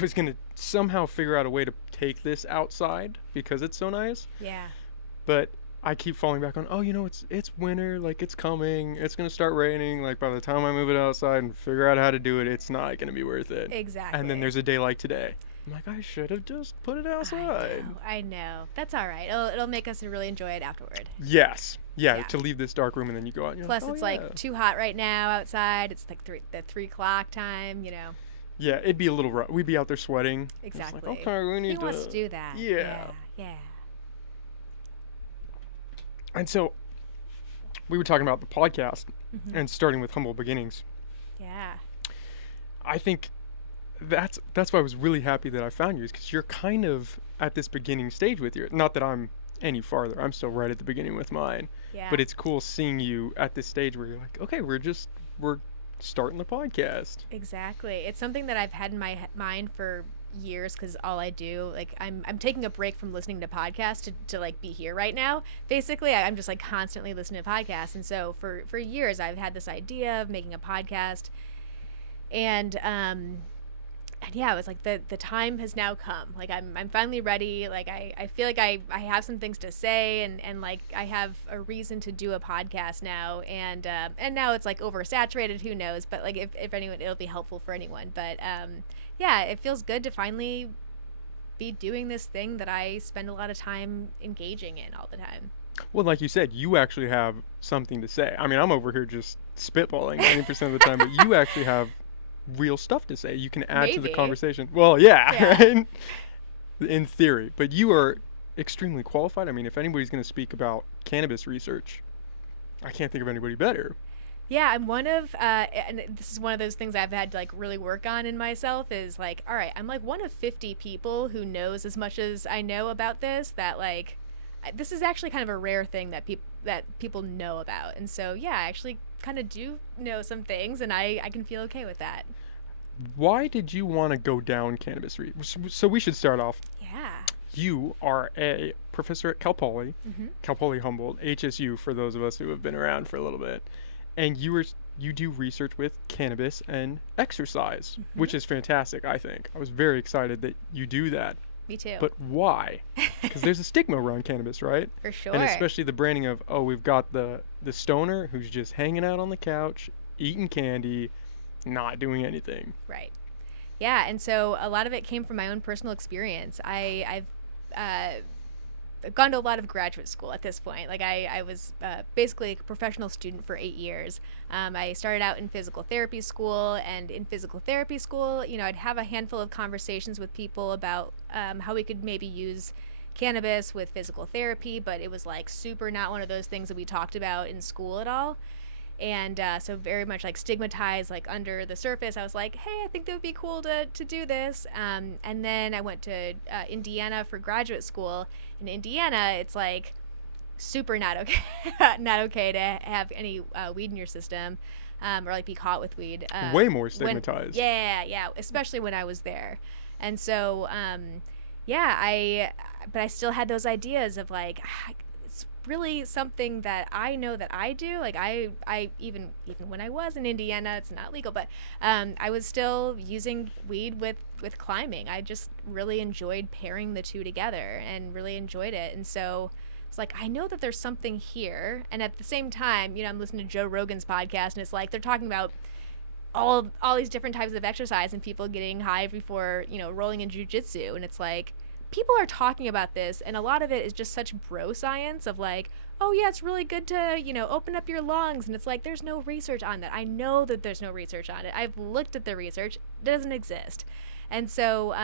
I was going to somehow figure out a way to take this outside because it's so nice. Yeah. But I keep falling back on, oh, it's winter, like it's coming, it's going to start raining. Like by the time I move it outside and figure out how to do it, it's not going to be worth it. Exactly. And then there's a day like today. I'm like, I should have just put it outside. I know. That's all right. It'll make us really enjoy it afterward. Yes. Yeah, to leave this dark room and then you go out and you're Plus, like, it's like too hot right now outside. It's like the 3 o'clock time, you know. Yeah, it'd be a little rough. We'd be out there sweating. Exactly. Like, okay, we need Who wants to do that? Yeah. Yeah. And so we were talking about the podcast and starting with humble beginnings. Yeah. I think that's why I was really happy that I found you, is because you're kind of at this beginning stage with your, not that I'm any farther, I'm still right at the beginning with mine. Yeah. But it's cool seeing you at this stage where you're like, okay, we're starting the podcast. Exactly. It's something that I've had in my mind for years, because all I do, like, I'm taking a break from listening to podcasts to like be here right now. Basically, I'm just like constantly listening to podcasts, and so for years I've had this idea of making a podcast, and yeah, it was like the time has now come. Like I'm finally ready. Like I feel like I have some things to say, and like I have a reason to do a podcast now, and now it's like oversaturated, who knows, but like if anyone, it'll be helpful for anyone. But yeah, it feels good to finally be doing this thing that I spend a lot of time engaging in all the time. Well, like you said, you actually have something to say. I mean, I'm over here just spitballing 90% of the time, but you actually have real stuff to say. You can add to the conversation. Well, yeah. Right? In theory. But you are extremely qualified. I mean, if anybody's going to speak about cannabis research, I can't think of anybody better. Yeah, I'm one of, and this is one of those things I've had to like really work on in myself, is like, all right, I'm like one of 50 people who knows as much as I know about this, that like, this is actually kind of a rare thing that people know about. And so, yeah, I actually kind of do know some things, and I can feel okay with that. Why did you want to go down cannabis research? So we should start off. Yeah. You are a professor at Cal Poly, Cal Poly Humboldt, HSU, for those of us who have been around for a little bit. And you do research with cannabis and exercise, which is fantastic, I think. I was very excited that you do that. Me too. But why? Because there's a stigma around cannabis, right? For sure. And especially the branding of, oh, we've got the stoner who's just hanging out on the couch, eating candy, not doing anything. Right. Yeah, and so a lot of it came from my own personal experience. I've gone to a lot of graduate school at this point. Like I was basically a professional student for 8 years. I started out in physical therapy school, and in physical therapy school, you know, I'd have a handful of conversations with people about how we could maybe use cannabis with physical therapy, but it was like super not one of those things that we talked about in school at all. And so very much like stigmatized, like under the surface. I was like, hey, I think that would be cool to do this. And then I went to Indiana for graduate school. In Indiana, it's like super not okay, not okay to have any weed in your system, or like be caught with weed. Way more stigmatized. Yeah, especially when I was there. And so, yeah, but I still had those ideas of like, really something that I know that I do. Like I even when I was in Indiana, it's not legal, but I was still using weed with climbing. I just really enjoyed pairing the two together and really enjoyed it. And so it's like, I know that there's something here. And at the same time, you know, I'm listening to Joe Rogan's podcast, and it's like they're talking about all these different types of exercise and people getting high before, you know, rolling in jiu-jitsu. And it's like, people are talking about this, and a lot of it is just such bro science of like, oh yeah, it's really good to, you know, open up your lungs. And it's like, there's no research on that. I know that there's no research on it. I've looked at the research. It doesn't exist. And so,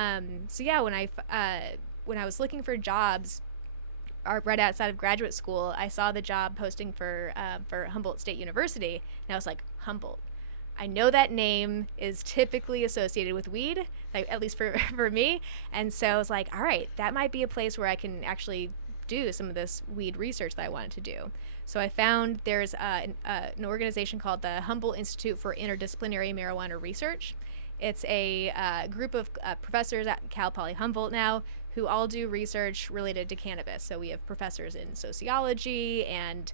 yeah, when I was looking for jobs right outside of graduate school, I saw the job posting for Humboldt State University, and I was like, Humboldt. I know that name is typically associated with weed, like, at least for me. And so I was like, all right, that might be a place where I can actually do some of this weed research that I wanted to do. So I found there's an organization called the Humboldt Institute for Interdisciplinary Marijuana Research. It's a group of professors at Cal Poly Humboldt now who all do research related to cannabis. So we have professors in sociology and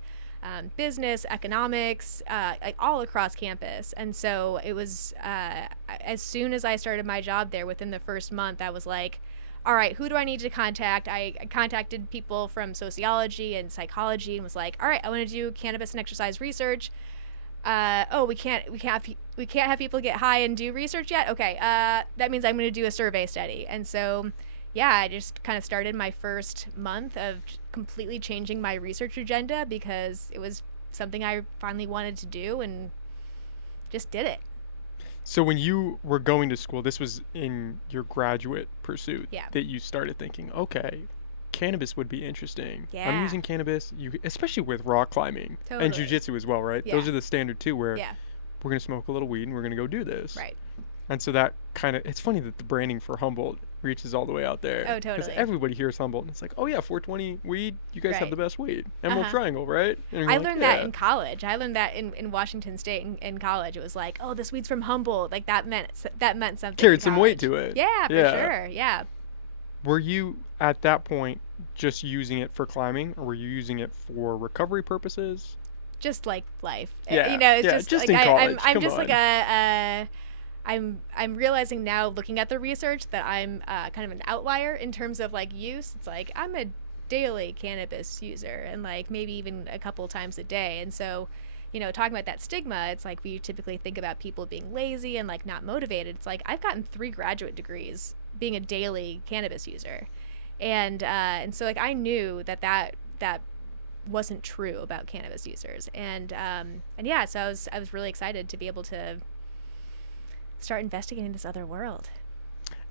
business, economics, like all across campus. And so it was, as soon as I started my job there, within the first month, I was like, all right, who do I need to contact? I contacted people from sociology and psychology and was like, all right, I want to do cannabis and exercise research. We can't have people get high and do research yet. Okay. That means I'm going to do a survey study. And so, yeah, I just kind of started my first month of completely changing my research agenda because it was something I finally wanted to do and just did it. So when you were going to school, this was in your graduate pursuit that you started thinking, okay, cannabis would be interesting. Yeah. I'm using cannabis, especially with rock climbing and jiu-jitsu as well, right? Yeah. Those are the standard two where we're going to smoke a little weed and we're going to go do this. Right. And so that kind of, it's funny that the branding for Humboldt reaches all the way out there. Oh, totally. Because everybody hears Humboldt and it's like, oh yeah, 420 weed, you guys have the best weed. Emerald Triangle, right? I learned that in college. I learned that in Washington State in college. It was like, oh, this weed's from Humboldt. Like that meant something. Carried some weight to it. Yeah, for sure. Yeah. Were you at that point just using it for climbing, or were you using it for recovery purposes? Just like life. Yeah. You know, it's just like in college. I'm just like I'm realizing now, looking at the research, that I'm kind of an outlier in terms of like use. It's like I'm a daily cannabis user and like maybe even a couple times a day. And so, you know, talking about that stigma, it's like we typically think about people being lazy and like not motivated. It's like I've gotten 3 graduate degrees being a daily cannabis user. And so like I knew that wasn't true about cannabis users. And yeah, so I was really excited to be able to start investigating this other world.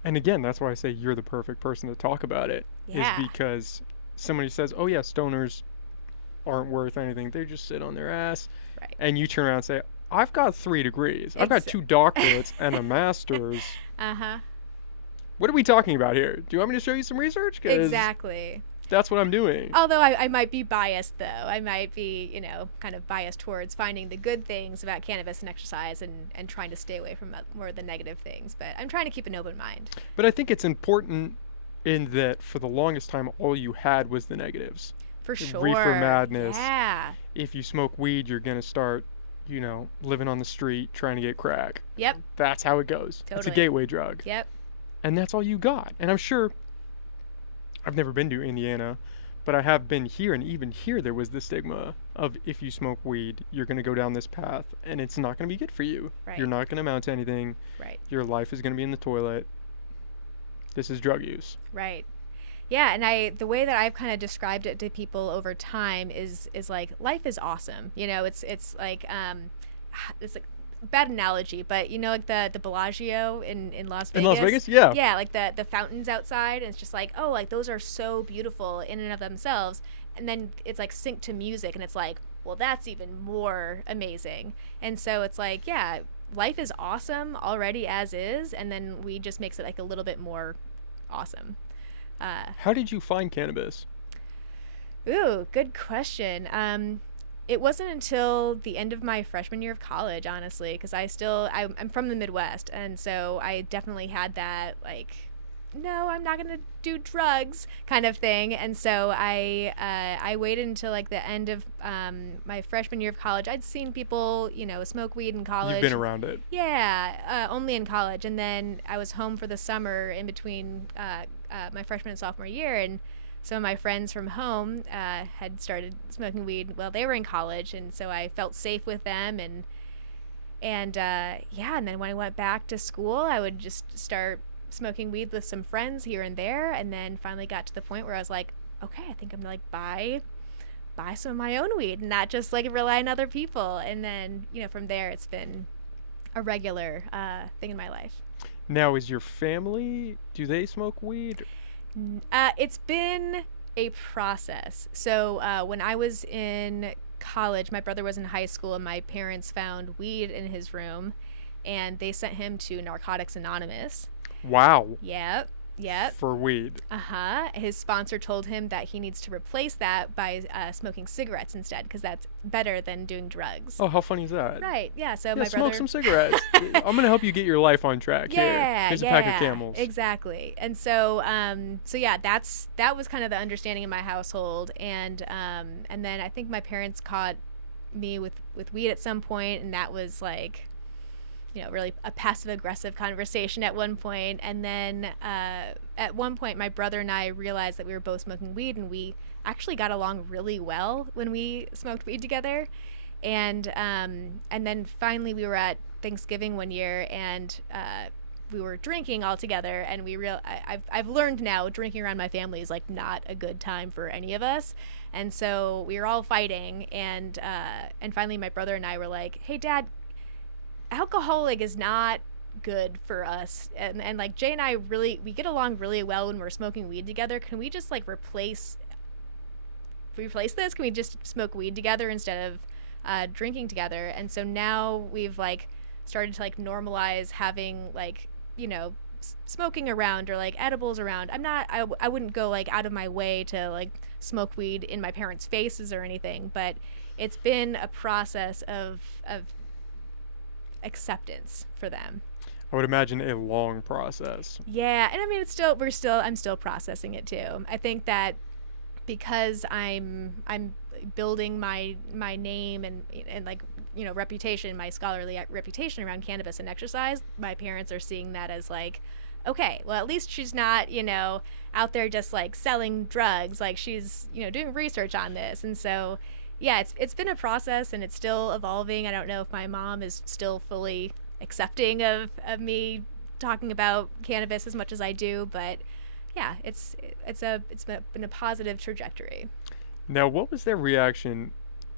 And again, that's why I say you're the perfect person to talk about it. Yeah. Is because somebody says, oh yeah, stoners aren't worth anything. They just sit on their ass. Right. And you turn around and say, I've got 3 degrees. I've got 2 doctorates and a master's. What are we talking about here? Do you want me to show you some research? 'Cause exactly. that's what I'm doing. Although I might be biased, though. I might be, you know, kind of biased towards finding the good things about cannabis and exercise and trying to stay away from more of the negative things. But I'm trying to keep an open mind. But I think it's important in that for the longest time, all you had was the negatives. For sure. Reefer madness. Yeah. If you smoke weed, you're going to start, you know, living on the street trying to get crack. Yep. That's how it goes. Totally. It's a gateway drug. Yep. And that's all you got. And I'm sure, I've never been to Indiana, but I have been here, and even here there was the stigma of if you smoke weed, you're going to go down this path, and it's not going to be good for you. Right. You're not going to amount to anything. Right. Your life is going to be in the toilet. This is drug use. Right. Yeah, and the way that I've kind of described it to people over time is like life is awesome. You know, it's like it's like bad analogy, but you know, like the Bellagio in Las Vegas. In Las Vegas, yeah. Yeah, like the fountains outside, and it's just like, oh, like those are so beautiful in and of themselves. And then it's like synced to music, and it's like, well, that's even more amazing. And so it's like, yeah, life is awesome already as is, and then weed just makes it like a little bit more awesome. How did you find cannabis? Ooh, good question. It wasn't until the end of my freshman year of college, honestly, because I'm from the Midwest, and so I definitely had that, like, no, I'm not going to do drugs kind of thing. And so I waited until, like, the end of my freshman year of college. I'd seen people, you know, smoke weed in college. You've been around it. Yeah, only in college. And then I was home for the summer in between my freshman and sophomore year, and some of my friends from home had started smoking weed while they were in college, and so I felt safe with them. And yeah, and then when I went back to school, I would just start smoking weed with some friends here and there, and then finally got to the point where I was like, okay, I think I'm gonna like buy some of my own weed and not just like rely on other people. And then, you know, from there it's been a regular thing in my life. Now, is your family, do they smoke weed? It's been a process. So when I was in college, my brother was in high school, and my parents found weed in his room, and they sent him to Narcotics Anonymous. Wow. Yep. For weed. His sponsor told him that he needs to replace that by smoking cigarettes instead, because that's better than doing drugs. Oh, how funny is that? Right. Yeah. So my brother smoke some cigarettes. I'm gonna help you get your life on track. Here's a pack of Camels. Exactly. And so yeah, that was kind of the understanding in my household, and then I think my parents caught me with weed at some point, and that was like, you know, really a passive aggressive conversation at one point. And then at one point my brother and I realized that we were both smoking weed, and we actually got along really well when we smoked weed together. And then finally we were at Thanksgiving one year, and we were drinking all together, and I've learned now drinking around my family is like not a good time for any of us. And so we were all fighting, and finally my brother and I were like, hey Dad, alcohol like is not good for us, and like Jay and I we get along really well when we're smoking weed together. Can we just like replace this? Can we just smoke weed together instead of drinking together? And so now we've like started to like normalize having like, you know, smoking around or like edibles around. I wouldn't go like out of my way to like smoke weed in my parents' faces or anything, but it's been a process of acceptance for them. I would imagine a long process. Yeah, and I mean I'm still processing it too. I think that because I'm building my name and like, you know, reputation, my scholarly reputation around cannabis and exercise, my parents are seeing that as like, okay, well at least she's not, you know, out there just like selling drugs, like she's, you know, doing research on this. And so yeah, it's been a process, and it's still evolving. I don't know if my mom is still fully accepting of me talking about cannabis as much as I do, but yeah, it's been a positive trajectory. Now, what was their reaction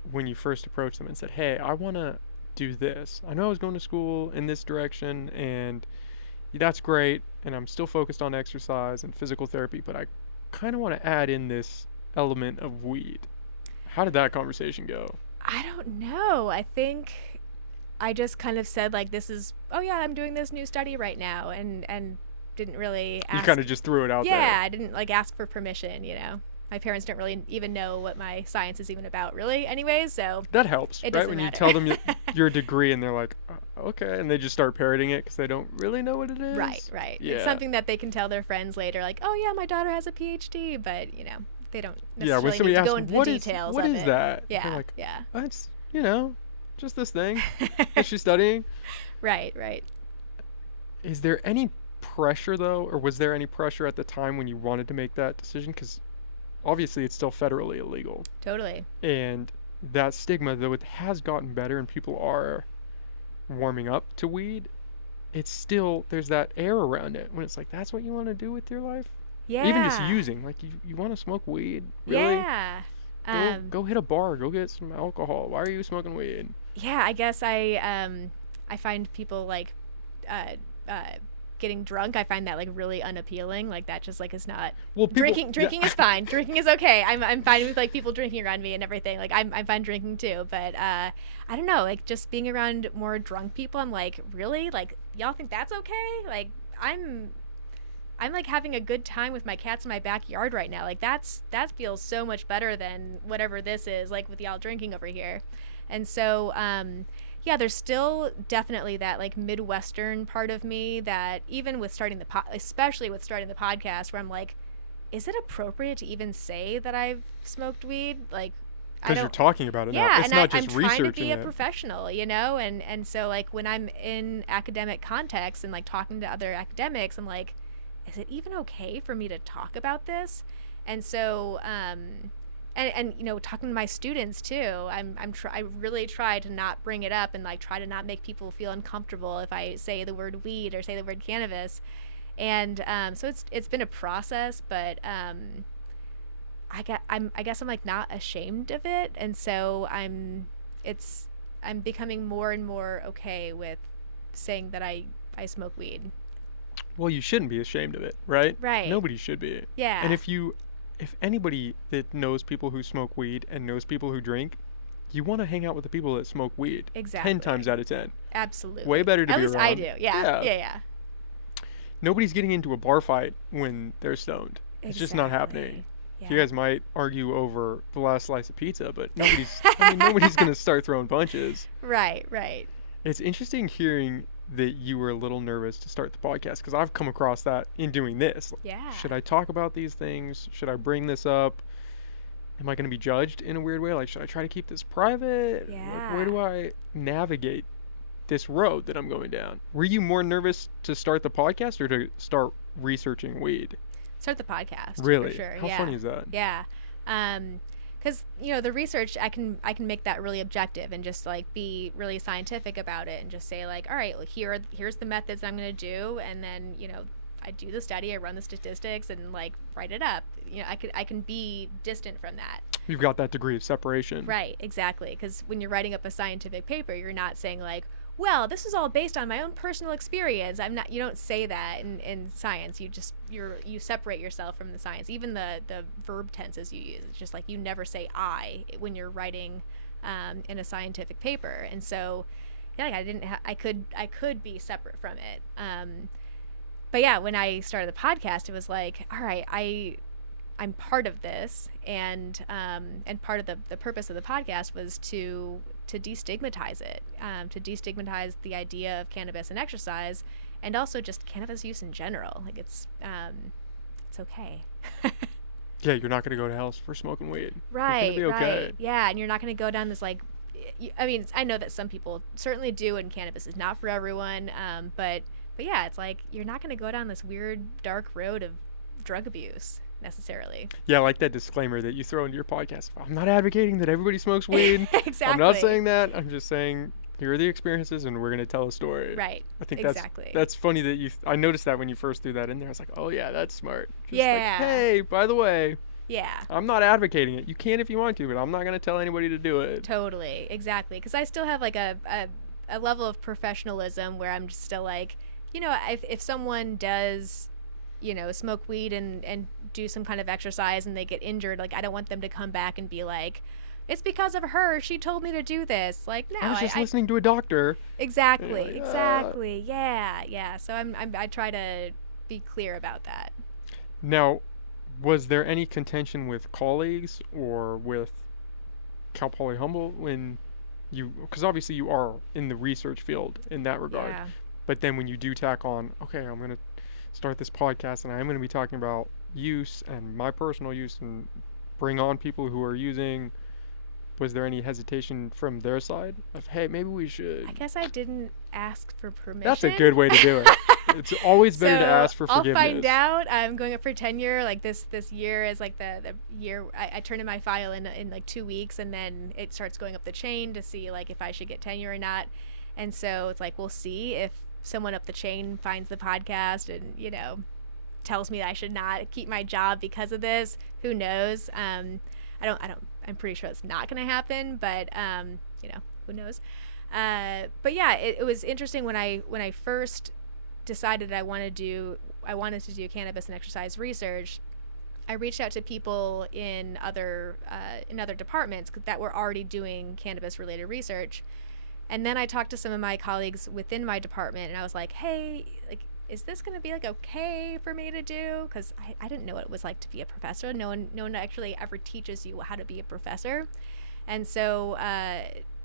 when you first approached them and said, hey, I want to do this? I know I was going to school in this direction, and that's great, and I'm still focused on exercise and physical therapy, but I kind of want to add in this element of weed. How did that conversation go? I don't know. I think I just kind of said like, oh yeah, I'm doing this new study right now, and didn't really ask. You kind of just threw it out there. Yeah, I didn't like ask for permission, you know. My parents don't really even know what my science is even about, really, anyways, so that helps, right? When you tell them your degree and they're like, okay, and they just start parroting it because they don't really know what it is. Right. Yeah. It's something that they can tell their friends later, like, oh yeah, my daughter has a PhD, but, you know, they don't necessarily need to go into the details of it. What is that? Yeah, like, yeah. It's, you know, just this thing that she's studying. Right. Is there any pressure, though, or was there any pressure at the time when you wanted to make that decision? Because obviously it's still federally illegal. Totally. And that stigma, though it has gotten better and people are warming up to weed, it's still, there's that air around it when it's like, that's what you want to do with your life? Yeah. Even just using, like, you want to smoke weed? Really? Yeah. Go hit a bar, go get some alcohol. Why are you smoking weed? Yeah, I guess I find people like getting drunk, I find that like really unappealing. Like that just like is not, well, people, drinking is fine. Drinking is okay. I'm fine with like people drinking around me and everything. Like I'm fine drinking too, but I don't know, like just being around more drunk people, I'm like, really? Like y'all think that's okay? Like I'm like having a good time with my cats in my backyard right now. Like that feels so much better than whatever this is, like with y'all drinking over here. And so yeah, there's still definitely that like Midwestern part of me that even with especially with starting the podcast, where I'm like, is it appropriate to even say that I've smoked weed? Like, because you're talking about it now. Yeah, it's and not just I'm trying to be a it. professional, you know? And so like when I'm in academic context and like talking to other academics, I'm like, is it even okay for me to talk about this? And so and you know, talking to my students too, I really try to not bring it up and like try to not make people feel uncomfortable if I say the word weed or say the word cannabis. And so it's been a process, but I guess I'm like not ashamed of it, and so I'm becoming more and more okay with saying that I smoke weed. Well, you shouldn't be ashamed of it, right? Right. Nobody should be. Yeah. And if anybody that knows people who smoke weed and knows people who drink, you want to hang out with the people that smoke weed. Exactly. 10 times out of 10. Absolutely. Way better to At be least around. I do. Yeah. Nobody's getting into a bar fight when they're stoned. It's just not happening. Yeah. You guys might argue over the last slice of pizza, but nobody's going to start throwing punches. Right. It's interesting hearing that you were a little nervous to start the podcast, because I've come across that in doing this. Yeah. Should I talk about these things? Should I bring this up? am I going to be judged in a weird way? Like, should I try to keep this private? Yeah. Like, where do I navigate this road that I'm going down? Were you more nervous to start the podcast or to start researching weed? Start the podcast. Really? For sure. How funny is that? Yeah. Because the research, I can make that really objective and just like be really scientific about it and just say like, all right, well, here's the methods I'm going to do, and then I do the study, I run the statistics, and like write it up. I can be distant from that. You've got that degree of separation. Right, exactly. Because when you're writing up a scientific paper, you're not saying like, well, this is all based on my own personal experience. You don't say that in science. You separate yourself from the science. Even the verb tenses you use, it's just like you never say I when you're writing in a scientific paper. And so, yeah, like I could be separate from it. But yeah, when I started the podcast, it was like, all right, I'm part of this, and part of the purpose of the podcast was to destigmatize it, to destigmatize the idea of cannabis and exercise, and also just cannabis use in general. Like it's okay. Yeah, you're not going to go to hell for smoking weed. Right, it's gonna be okay. Right. Yeah, and you're not going to go down this like, I mean, I know that some people certainly do, and cannabis is not for everyone. But yeah, it's like you're not going to go down this weird dark road of drug abuse necessarily. Yeah, I like that disclaimer that you throw into your podcast. I'm not advocating that everybody smokes weed. Exactly. I'm not saying that. I'm just saying here are the experiences, and we're going to tell a story. Right. I think exactly. that's funny that I noticed that when you first threw that in there. I was like, oh yeah, that's smart. Just yeah. Like, hey, by the way. Yeah. I'm not advocating it. You can if you want to, but I'm not going to tell anybody to do it. Totally. Exactly. Because I still have like a level of professionalism where I'm just still like, if someone does, smoke weed and do some kind of exercise and they get injured, like I don't want them to come back and be like, it's because of her, she told me to do this. Like, no, I was just listening to a doctor. Exactly. Like, exactly. Yeah. So I try to be clear about that. Now, was there any contention with colleagues or with Cal Poly Humboldt when because obviously you are in the research field in that regard, Yeah. but then when you do tack on, okay, I'm going to start this podcast and I'm going to be talking about use and my personal use and bring on people who are using, was there any hesitation from their side of, hey, maybe we should? I guess I didn't ask for permission. That's a good way to do it. It's always better to ask for forgiveness. I'll find out. I'm going up for tenure. Like this year is like the year I turn in my file in like 2 weeks, and then it starts going up the chain to see like if I should get tenure or not. And so it's like we'll see if someone up the chain finds the podcast and tells me that I should not keep my job because of this. Who knows? I'm pretty sure it's not going to happen, but who knows? But yeah, it was interesting when I first decided I wanted to do cannabis and exercise research. I reached out to people in other departments that were already doing cannabis related research, and then I talked to some of my colleagues within my department, and I was like, hey, like, is this going to be like okay for me to do? Because I didn't know what it was like to be a professor. No one actually ever teaches you how to be a professor, and so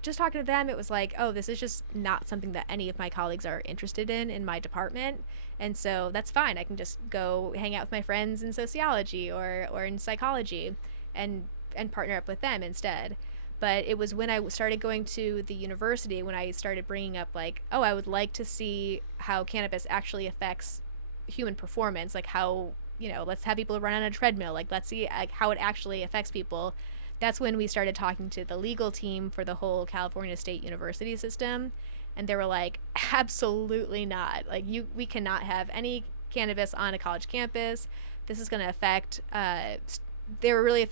just talking to them, it was like, oh, this is just not something that any of my colleagues are interested in my department. And so that's fine. I can just go hang out with my friends in sociology or in psychology and partner up with them instead. But it was when I started going to the university when I started bringing up like, oh, I would like to see how cannabis actually affects human performance. Like how, let's have people run on a treadmill. Like, let's see how it actually affects people. That's when we started talking to the legal team for the whole California State University system, and they were like, absolutely not. Like, we cannot have any cannabis on a college campus. This is going to affect, they were really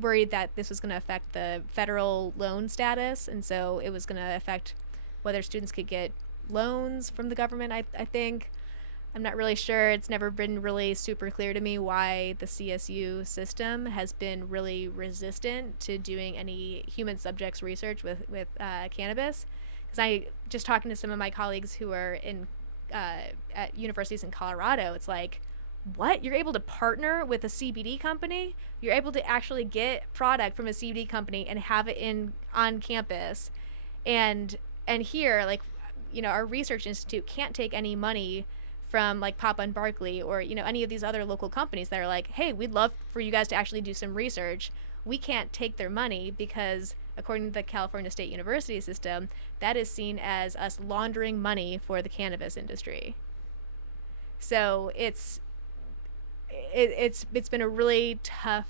worried that this was going to affect the federal loan status, and so it was going to affect whether students could get loans from the government, I think. I'm not really sure. It's never been really super clear to me why the CSU system has been really resistant to doing any human subjects research with cannabis. Because I just talking to some of my colleagues who are in at universities in Colorado, it's like, what? You're able to partner with a CBD company? You're able to actually get product from a CBD company and have it on campus, and here, like, our research institute can't take any money from like Papa and Barkley or any of these other local companies that are like, hey, we'd love for you guys to actually do some research. we can't take their money because according to the California State University system, that is seen as us laundering money for the cannabis industry. So it's been a really tough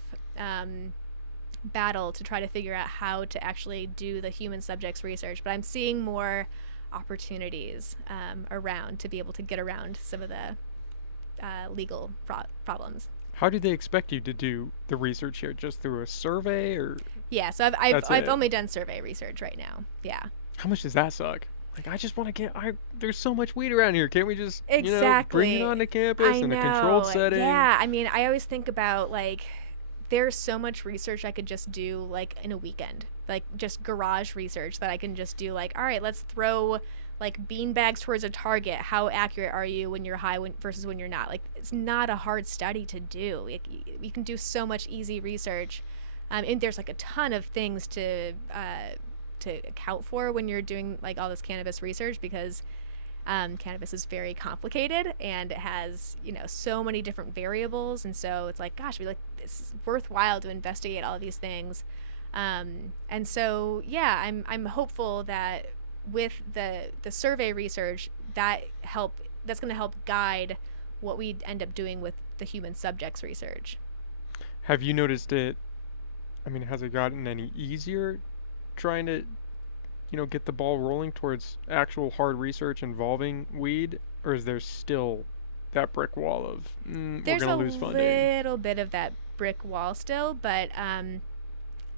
battle to try to figure out how to actually do the human subjects research, but I'm seeing more opportunities around to be able to get around some of the legal problems. How do they expect you to do the research here? Just through a survey, or? Yeah, so I've only done survey research right now. Yeah. How much does that suck? Like, I just want to there's so much weed around here. Can't we just exactly bring it onto campus in a controlled setting? Yeah, I mean, I always think about like there's so much research I could just do like in a weekend, like just garage research that I can just do. Like, all right, let's throw like bean bags towards a target. How accurate are you when you're high versus when you're not? Like, it's not a hard study to do. Like, you can do so much easy research, and there's like a ton of things to account for when you're doing like all this cannabis research, because cannabis is very complicated and it has so many different variables, and so it's like, gosh, it's worthwhile to investigate all of these things, and so yeah, I'm hopeful that with the survey research that's going to help guide what we end up doing with the human subjects research. Have you noticed it? I mean, has it gotten any easier trying to get the ball rolling towards actual hard research involving weed, or is there still that brick wall of we're gonna lose funding? There's a little bit of that brick wall still, but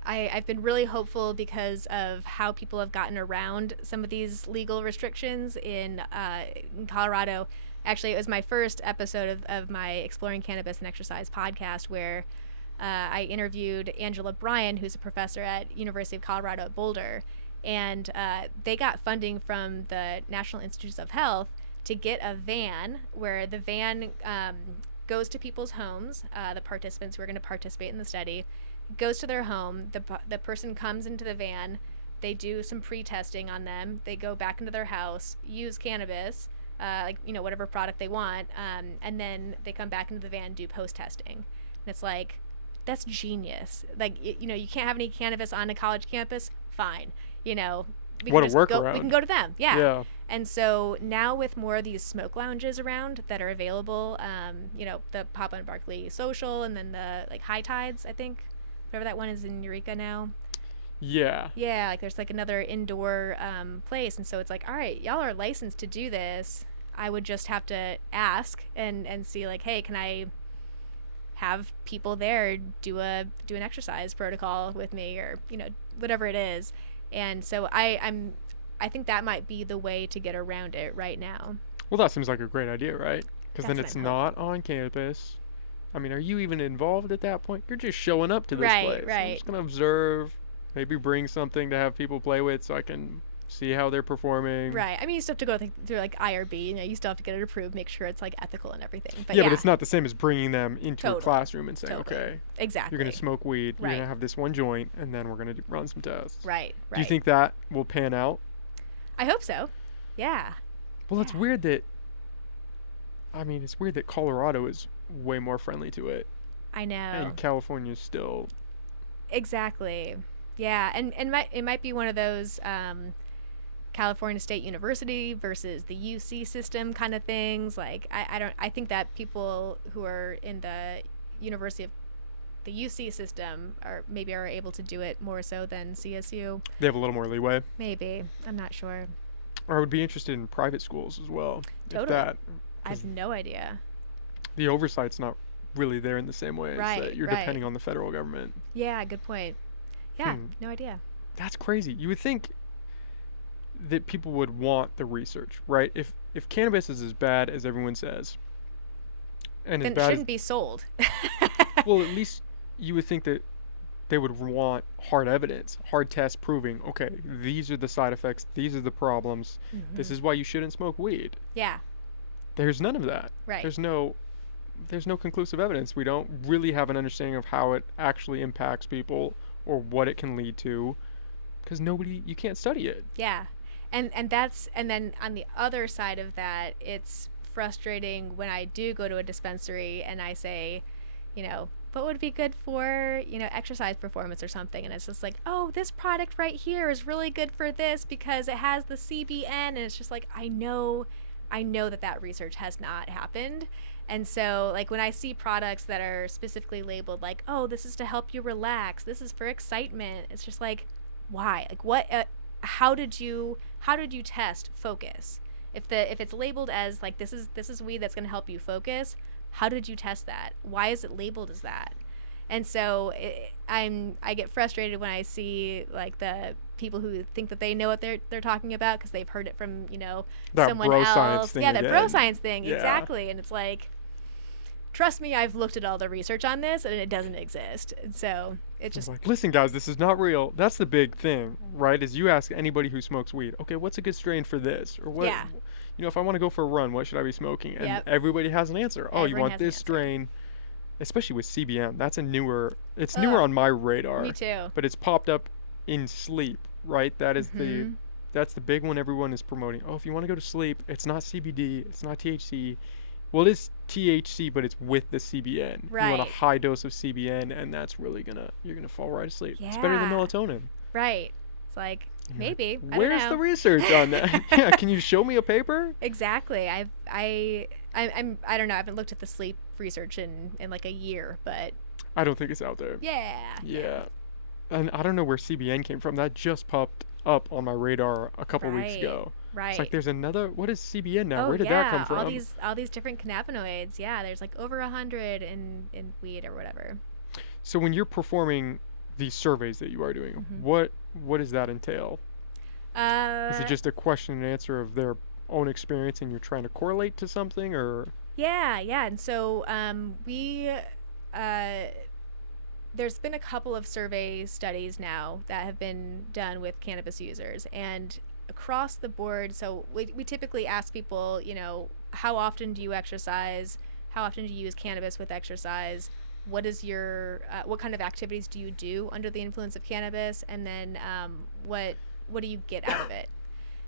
I've been really hopeful because of how people have gotten around some of these legal restrictions in Colorado. Actually, it was my first episode of my Exploring Cannabis and Exercise podcast, where I interviewed Angela Bryan, who's a professor at University of Colorado at Boulder, and they got funding from the National Institutes of Health to get a van, where the van goes to people's homes, the participants who are going to participate in the study, goes to their home, the person comes into the van, they do some pre-testing on them, they go back into their house, use cannabis, whatever product they want, and then they come back into the van, do post-testing. And it's like, that's genius. Like, you can't have any cannabis on a college campus, fine. What a workaround. We can go to them. Yeah. And so now with more of these smoke lounges around that are available, the Papa and Barkley Social, and then the like High Tides, I think, whatever that one is in Eureka now. Yeah. Yeah, like there's like another indoor place, and so it's like, all right, y'all are licensed to do this. I would just have to ask and see like, hey, can I have people there do an exercise protocol with me, or whatever it is. And so I think that might be the way to get around it right now. Well, that seems like a great idea, right? Because then it's not on campus. I mean, are you even involved at that point? You're just showing up to this place. Right. I'm just going to observe, maybe bring something to have people play with so I can see how they're performing. Right. I mean, you still have to go through like IRB, you still have to get it approved, make sure it's like ethical and everything. But but it's not the same as bringing them into a classroom and saying, okay, exactly, you're going to smoke weed, you're going to have this one joint, and then we're going to run some tests. Right. Do you think that will pan out? I hope so. Yeah. Well, it's weird that Colorado is way more friendly to it. I know. And California's still. Exactly. Yeah, and it might be one of those California State University versus the UC system kind of things. Like, I think that people who are in the University of the UC system are able to do it more so than CSU. They have a little more leeway. Maybe. I'm not sure. Or I would be interested in private schools as well. Totally. I have no idea. The oversight's not really there in the same way. Right, that you're depending on the federal government. Yeah, good point. Yeah, no idea. That's crazy. You would think that people would want the research, right? If cannabis is as bad as everyone says, and then as bad it shouldn't be sold. Well, at least you would think that they would want hard evidence, hard tests proving, okay, these are the side effects, these are the problems, this is why you shouldn't smoke weed. Yeah. There's none of that. Right. There's no conclusive evidence. We don't really have an understanding of how it actually impacts people or what it can lead to, because you can't study it. Yeah. And then on the other side of that, it's frustrating when I do go to a dispensary and I say, what would be good for, exercise performance or something. And it's just like, oh, this product right here is really good for this because it has the CBN. And it's just like, I know that research has not happened. And so, like, when I see products that are specifically labeled like, oh, this is to help you relax, this is for excitement, it's just like, why? Like, what? How did you test focus? If it's labeled as like, this is weed that's going to help you focus, how did you test that? Why is it labeled as that? And so I get frustrated when I see like the people who think that they know what they're talking about because they've heard it from that someone bro else. Science thing that bro science thing, yeah. Exactly. And it's like, trust me, I've looked at all the research on this and it doesn't exist. And so it's just like, listen, guys, this is not real. That's the big thing, right? Is you ask anybody who smokes weed, okay, what's a good strain for this, or what? Yeah. If I want to go for a run, what should I be smoking? And Yep. everybody has an answer. Oh, you Everyone want has an this answer. strain, especially with CBN. It's newer on my radar. Me too. But it's popped up in sleep, right? That is that's the big one everyone is promoting. Oh, if you want to go to sleep, it's not CBD, it's not THC. Well, it is THC, but it's with the CBN. Right. You want a high dose of CBN, and that's really you're gonna fall right asleep. Yeah. It's better than melatonin. Right. It's like, maybe. I don't Where's know. the research on that? Yeah, can you show me a paper? Exactly. I don't know. I haven't looked at the sleep research in like a year, but I don't think it's out there. Yeah. And I don't know where CBN came from. That just popped up on my radar a couple weeks ago. Right. It's like there's another. What is CBN now? Oh, Where did that come from? all these different cannabinoids. Yeah, there's like over 100 in weed or whatever. So when you're performing these surveys that you are doing, what does that entail? Is it just a question and answer of their own experience, and you're trying to correlate to something, or? Yeah. And so there's been a couple of survey studies now that have been done with cannabis users, and across the board, so we typically ask people, how often do you exercise? How often do you use cannabis with exercise? What is your what kind of activities do you do under the influence of cannabis? And then what do you get out of it?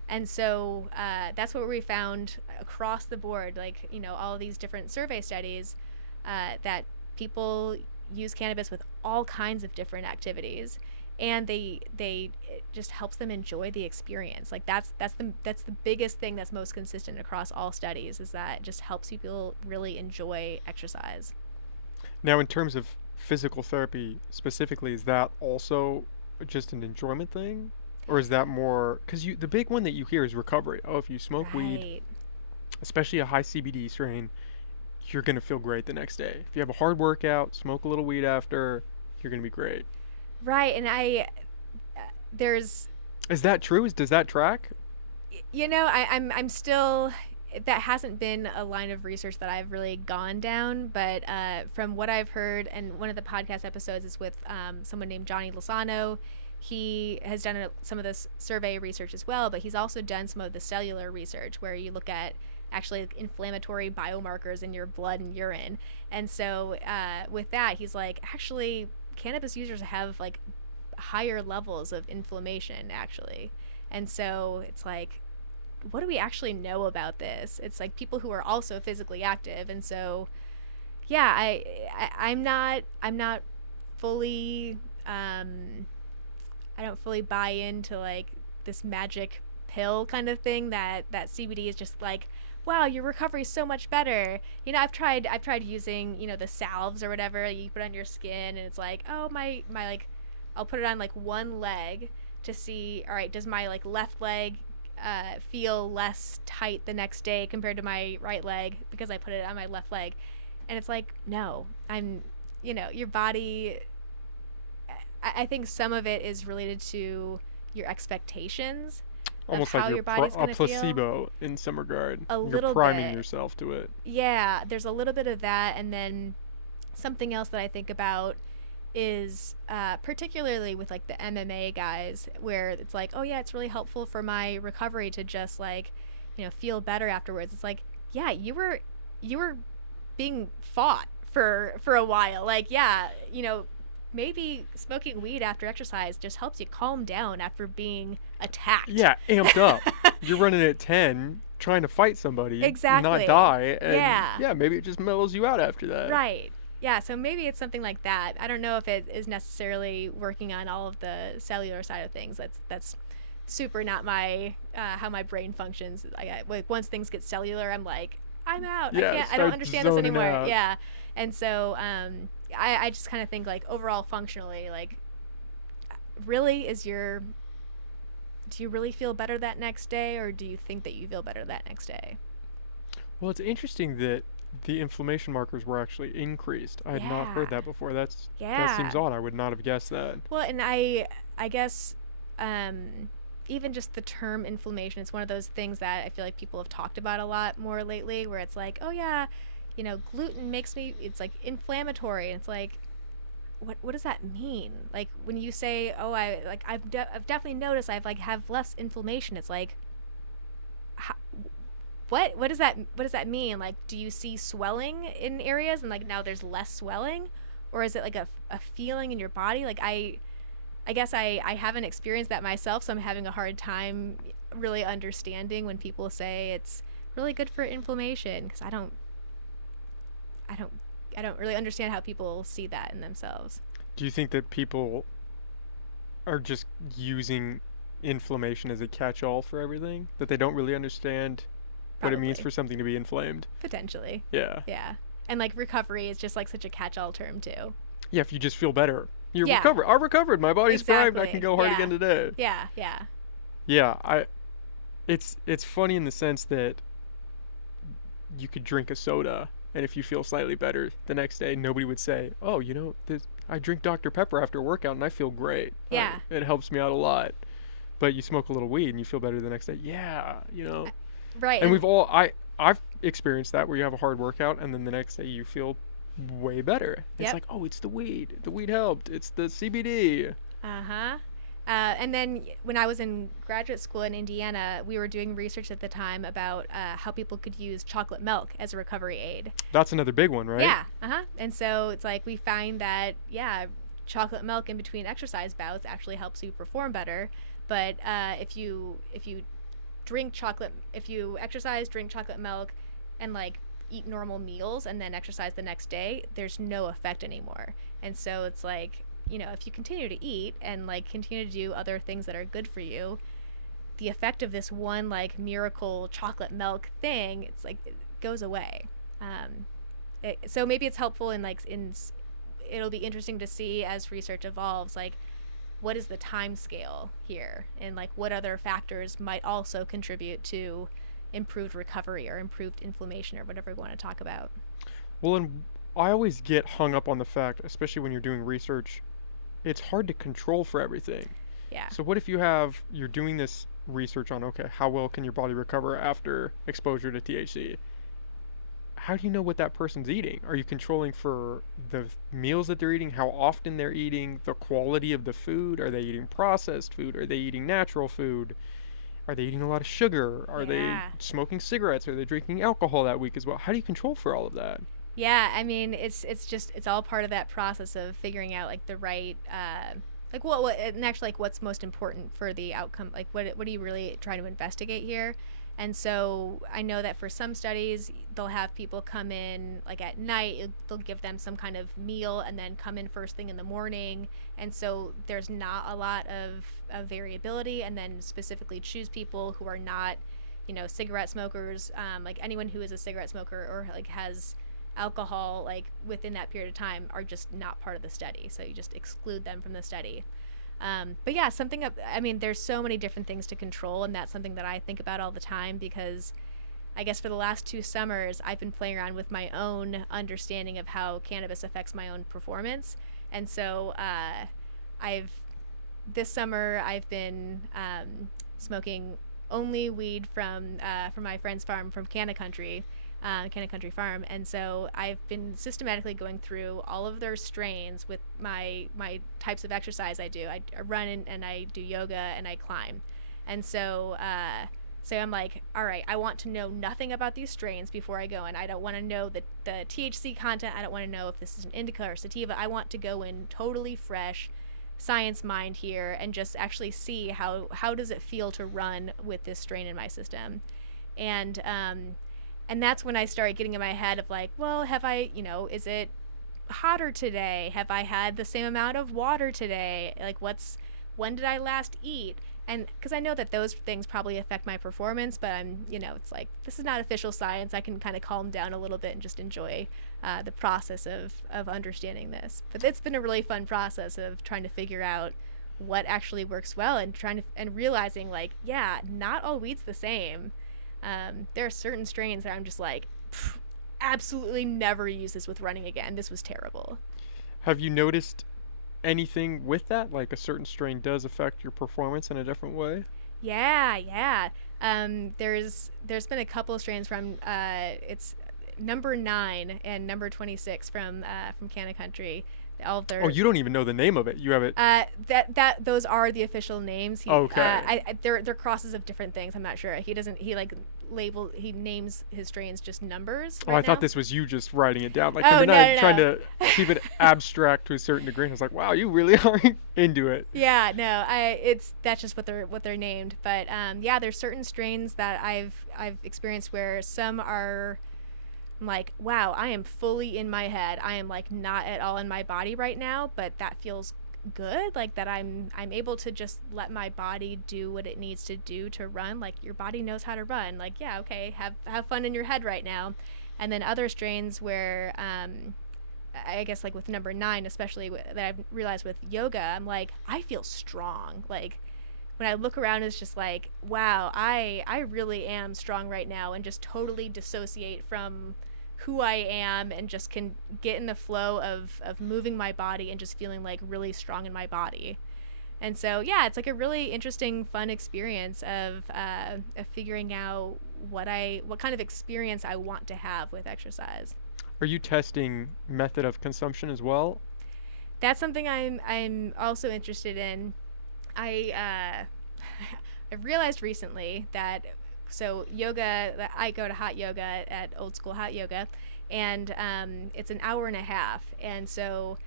And so that's what we found across the board, like, all of these different survey studies, that people use cannabis with all kinds of different activities, and it just helps them enjoy the experience. Like that's the biggest thing that's most consistent across all studies, is that it just helps people really enjoy exercise. Now, in terms of physical therapy specifically, is that also just an enjoyment thing? Or is that more, because the big one that you hear is recovery. Oh, if you smoke weed, especially a high CBD strain, you're going to feel great the next day. If you have a hard workout, smoke a little weed after, you're going to be great. Right. And Is that true? Does that track? I'm still, that hasn't been a line of research that I've really gone down, but from what I've heard, and one of the podcast episodes is with someone named Johnny Lozano. He has done some of this survey research as well, but he's also done some of the cellular research where you look at actually inflammatory biomarkers in your blood and urine. And so with that, he's like, actually, cannabis users have like higher levels of inflammation, actually. And so it's like, what do we actually know about this? It's like people who are also physically active. And so, yeah, I'm not fully, I don't fully buy into like this magic pill kind of thing that CBD is just like, wow, your recovery is so much better. I've tried using, the salves or whatever you put on your skin, and it's like, oh, my like, I'll put it on like one leg to see, all right, does my like left leg feel less tight the next day compared to my right leg because I put it on my left leg? And it's like, no, your body, I think some of it is related to your expectations. Almost how like your body's a gonna placebo feel. In some regard. You're priming yourself to it. Yeah, there's a little bit of that. And then something else that I think about is particularly with like the MMA guys, where it's like, oh yeah, it's really helpful for my recovery to just like, feel better afterwards. It's like, yeah, you were being fought for a while. Like, yeah, maybe smoking weed after exercise just helps you calm down after being attacked. Yeah, amped up. You're running at 10, trying to fight somebody, exactly, not die, and yeah, maybe it just mellows you out after that. Right. yeah, so maybe it's something like that. I don't know if it is necessarily working on all of the cellular side of things. That's super not my how my brain functions. Like once things get cellular, I'm like, I'm out. Yeah, I don't start understand this zoning anymore. out. Yeah. And so I just kind of think like overall functionally, like really do you really feel better that next day, or do you think that you feel better that next day? Well, it's interesting that the inflammation markers were actually increased. I had not Yeah. heard that before. That Yeah. seems odd. I would not have guessed that. Well, and I guess even just the term inflammation, it's one of those things that I feel like people have talked about a lot more lately, where it's like, oh yeah, gluten makes me, it's like inflammatory, and it's like, what does that mean? Like when you say, oh, I've definitely noticed have less inflammation. It's like, how, what does that mean? Like, do you see swelling in areas and like now there's less swelling, or is it like a feeling in your body? Like I guess I haven't experienced that myself, so I'm having a hard time really understanding when people say it's really good for inflammation, because I don't I don't really understand how people see that in themselves. Do you think that people are just using inflammation as a catch-all for everything? That they don't really understand what it means Probably. for something to be inflamed? Potentially. Yeah. Yeah. And like recovery is just like such a catch-all term too. Yeah, if you just feel better. You're Yeah. recovered. I recovered. My body's primed. I can Exactly. go hard Yeah. again today. Yeah. Yeah. Yeah, it's funny in the sense that you could drink a soda, and if you feel slightly better the next day, nobody would say, "Oh, I drink Dr. Pepper after a workout and I feel great. Yeah. It helps me out a lot." But you smoke a little weed and you feel better the next day. Yeah, Right. And I've experienced that, where you have a hard workout and then the next day you feel way better. It's Yep. like, "Oh, it's the weed. The weed helped. It's the CBD." Uh-huh. And then when I was in graduate school in Indiana, we were doing research at the time about how people could use chocolate milk as a recovery aid. That's another big one, right? Yeah. Uh-huh. And so it's like we find that, yeah, chocolate milk in between exercise bouts actually helps you perform better. But if you exercise, drink chocolate milk, and like eat normal meals and then exercise the next day, there's no effect anymore. And so it's like, if you continue to eat and like continue to do other things that are good for you, the effect of this one like miracle chocolate milk thing, it's like it goes away. So maybe it's helpful it'll be interesting to see as research evolves, like what is the time scale here, and like what other factors might also contribute to improved recovery or improved inflammation or whatever we want to talk about. Well, and I always get hung up on the fact, especially when you're doing research, it's hard to control for everything. Yeah. So what if you're doing this research on, okay, how well can your body recover after exposure to THC? How do you know what that person's eating? Are you controlling for the meals that they're eating, how often they're eating, the quality of the food? Are they eating processed food? Are they eating natural food? Are they eating a lot of sugar? Are they smoking cigarettes? Are they drinking alcohol that week as well? How do you control for all of that? Yeah, I mean, it's all part of that process of figuring out like the right like what and actually like what's most important for the outcome. Like what are you really trying to investigate here? And so I know that for some studies, they'll have people come in like at night. They'll give them some kind of meal and then come in first thing in the morning. And so there's not a lot of variability. And then specifically choose people who are not, cigarette smokers. Like anyone who is a cigarette smoker or like has alcohol like within that period of time are just not part of the study. So you just exclude them from the study. But yeah, there's so many different things to control, and that's something that I think about all the time, because I guess for the last 2 summers, I've been playing around with my own understanding of how cannabis affects my own performance. And so, this summer I've been, smoking only weed from my friend's farm from Canna Country Farm. And so I've been systematically going through all of their strains with my types of exercise I do. I run and I do yoga and I climb. And so I'm like, all right, I want to know nothing about these strains before I go in. I don't want to know the THC content. I don't want to know if this is an indica or sativa. I want to go in totally fresh, science mind here, and just actually see how does it feel to run with this strain in my system. And that's when I started getting in my head of like, well, have I, is it hotter today? Have I had the same amount of water today? Like, when did I last eat? And because I know that those things probably affect my performance, but it's like, this is not official science. I can kind of calm down a little bit and just enjoy the process of understanding this. But it's been a really fun process of trying to figure out what actually works well, and realizing, like, yeah, not all weed's the same. There are certain strains that I'm just like, absolutely never use this with running again. This was terrible. Have you noticed anything with that? Like a certain strain does affect your performance in a different way? Yeah. There's been a couple of strains from it's number 9 and number 26 from Canna Country. All of their, oh, you don't even know the name of it. You have it. That those are the official names. Okay. They're crosses of different things. I'm not sure. He doesn't. He names his strains just numbers. Oh, I thought this was you just writing it down. Like, no, trying to keep it abstract to a certain degree. And I was like, wow, you really are into it. Yeah, no, that's just what they're named. But yeah, there's certain strains that I've experienced where some are, I'm like, wow, I am fully in my head. I am like not at all in my body right now, but that feels good. Like that I'm able to just let my body do what it needs to do to run. Like, your body knows how to run. Like, yeah, okay, have fun in your head right now. And then other strains where I guess like with number 9 especially, that I've realized with yoga, I'm like, I feel strong. Like, when I look around, it's just like, wow, I really am strong right now, and just totally dissociate from who I am and just can get in the flow of moving my body and just feeling like really strong in my body. And so, yeah, it's like a really interesting, fun experience of figuring out what kind of experience I want to have with exercise. Are you testing method of consumption as well? That's something I'm also interested in. I've realized recently that, so yoga, I go to hot yoga at Old School Hot Yoga, and it's an hour and a half, and so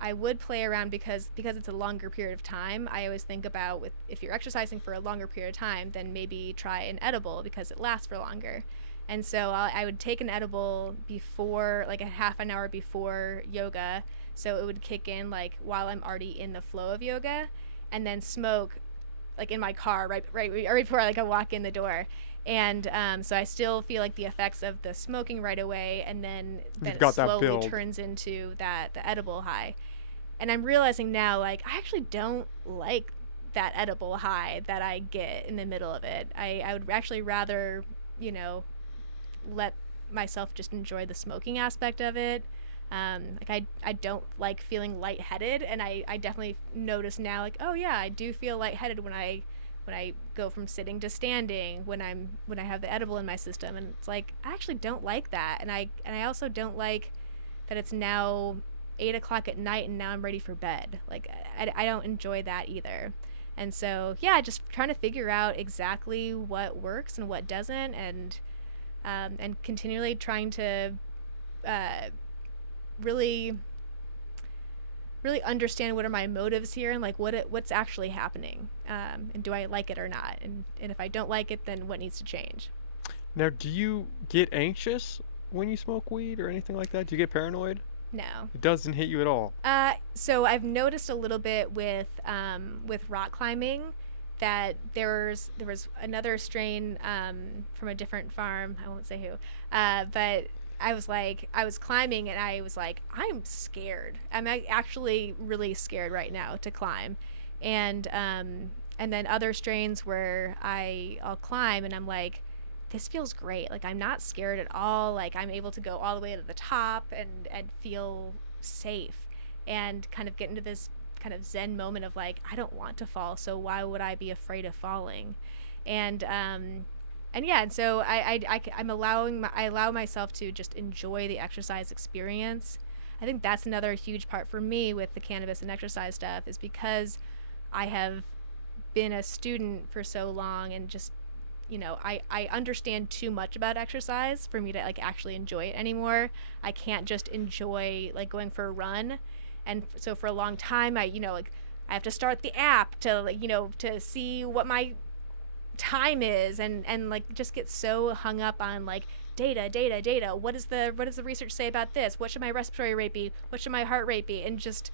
I would play around because it's a longer period of time. I always think about, if you're exercising for a longer period of time, then maybe try an edible because it lasts for longer. And so I would take an edible before, like a half an hour before yoga, so it would kick in like while I'm already in the flow of yoga, and then smoke like in my car right before I walk in the door. And so I still feel like the effects of the smoking right away, and then it slowly turns into the edible high. And I'm realizing now, like, I actually don't like that edible high that I get in the middle of it. I would actually rather, let myself just enjoy the smoking aspect of it. Like, I don't like feeling lightheaded, and I definitely notice now, like, oh yeah, I do feel lightheaded when I go from sitting to standing, when I have the edible in my system. And it's like, I actually don't like that. And I also don't like that it's now 8:00 at night and now I'm ready for bed. Like, I don't enjoy that either. And so, yeah, just trying to figure out exactly what works and what doesn't, and continually trying to really understand what are my motives here, and like what's actually happening, and do I like it or not, and if I don't like it, then what needs to change. Now, do you get anxious when you smoke weed or anything like that? Do you get paranoid? No. It doesn't hit you at all? So I've noticed a little bit with rock climbing that there was another strain from a different farm. I won't say who, but I was climbing, and I was like, I'm scared. I'm actually really scared right now to climb. And then other strains where I'll climb and I'm like, this feels great. Like, I'm not scared at all. Like, I'm able to go all the way to the top and feel safe, and kind of get into this kind of zen moment of like, I don't want to fall, so why would I be afraid of falling? And yeah, and so I allow myself to just enjoy the exercise experience. I think that's another huge part for me with the cannabis and exercise stuff, is because I have been a student for so long, and just, I understand too much about exercise for me to like actually enjoy it anymore. I can't just enjoy like going for a run. And so for a long time, I have to start the app to to see what my time is, and like just get so hung up on like data. What does the research say about this? What should my respiratory rate be? What should my heart rate be? And just,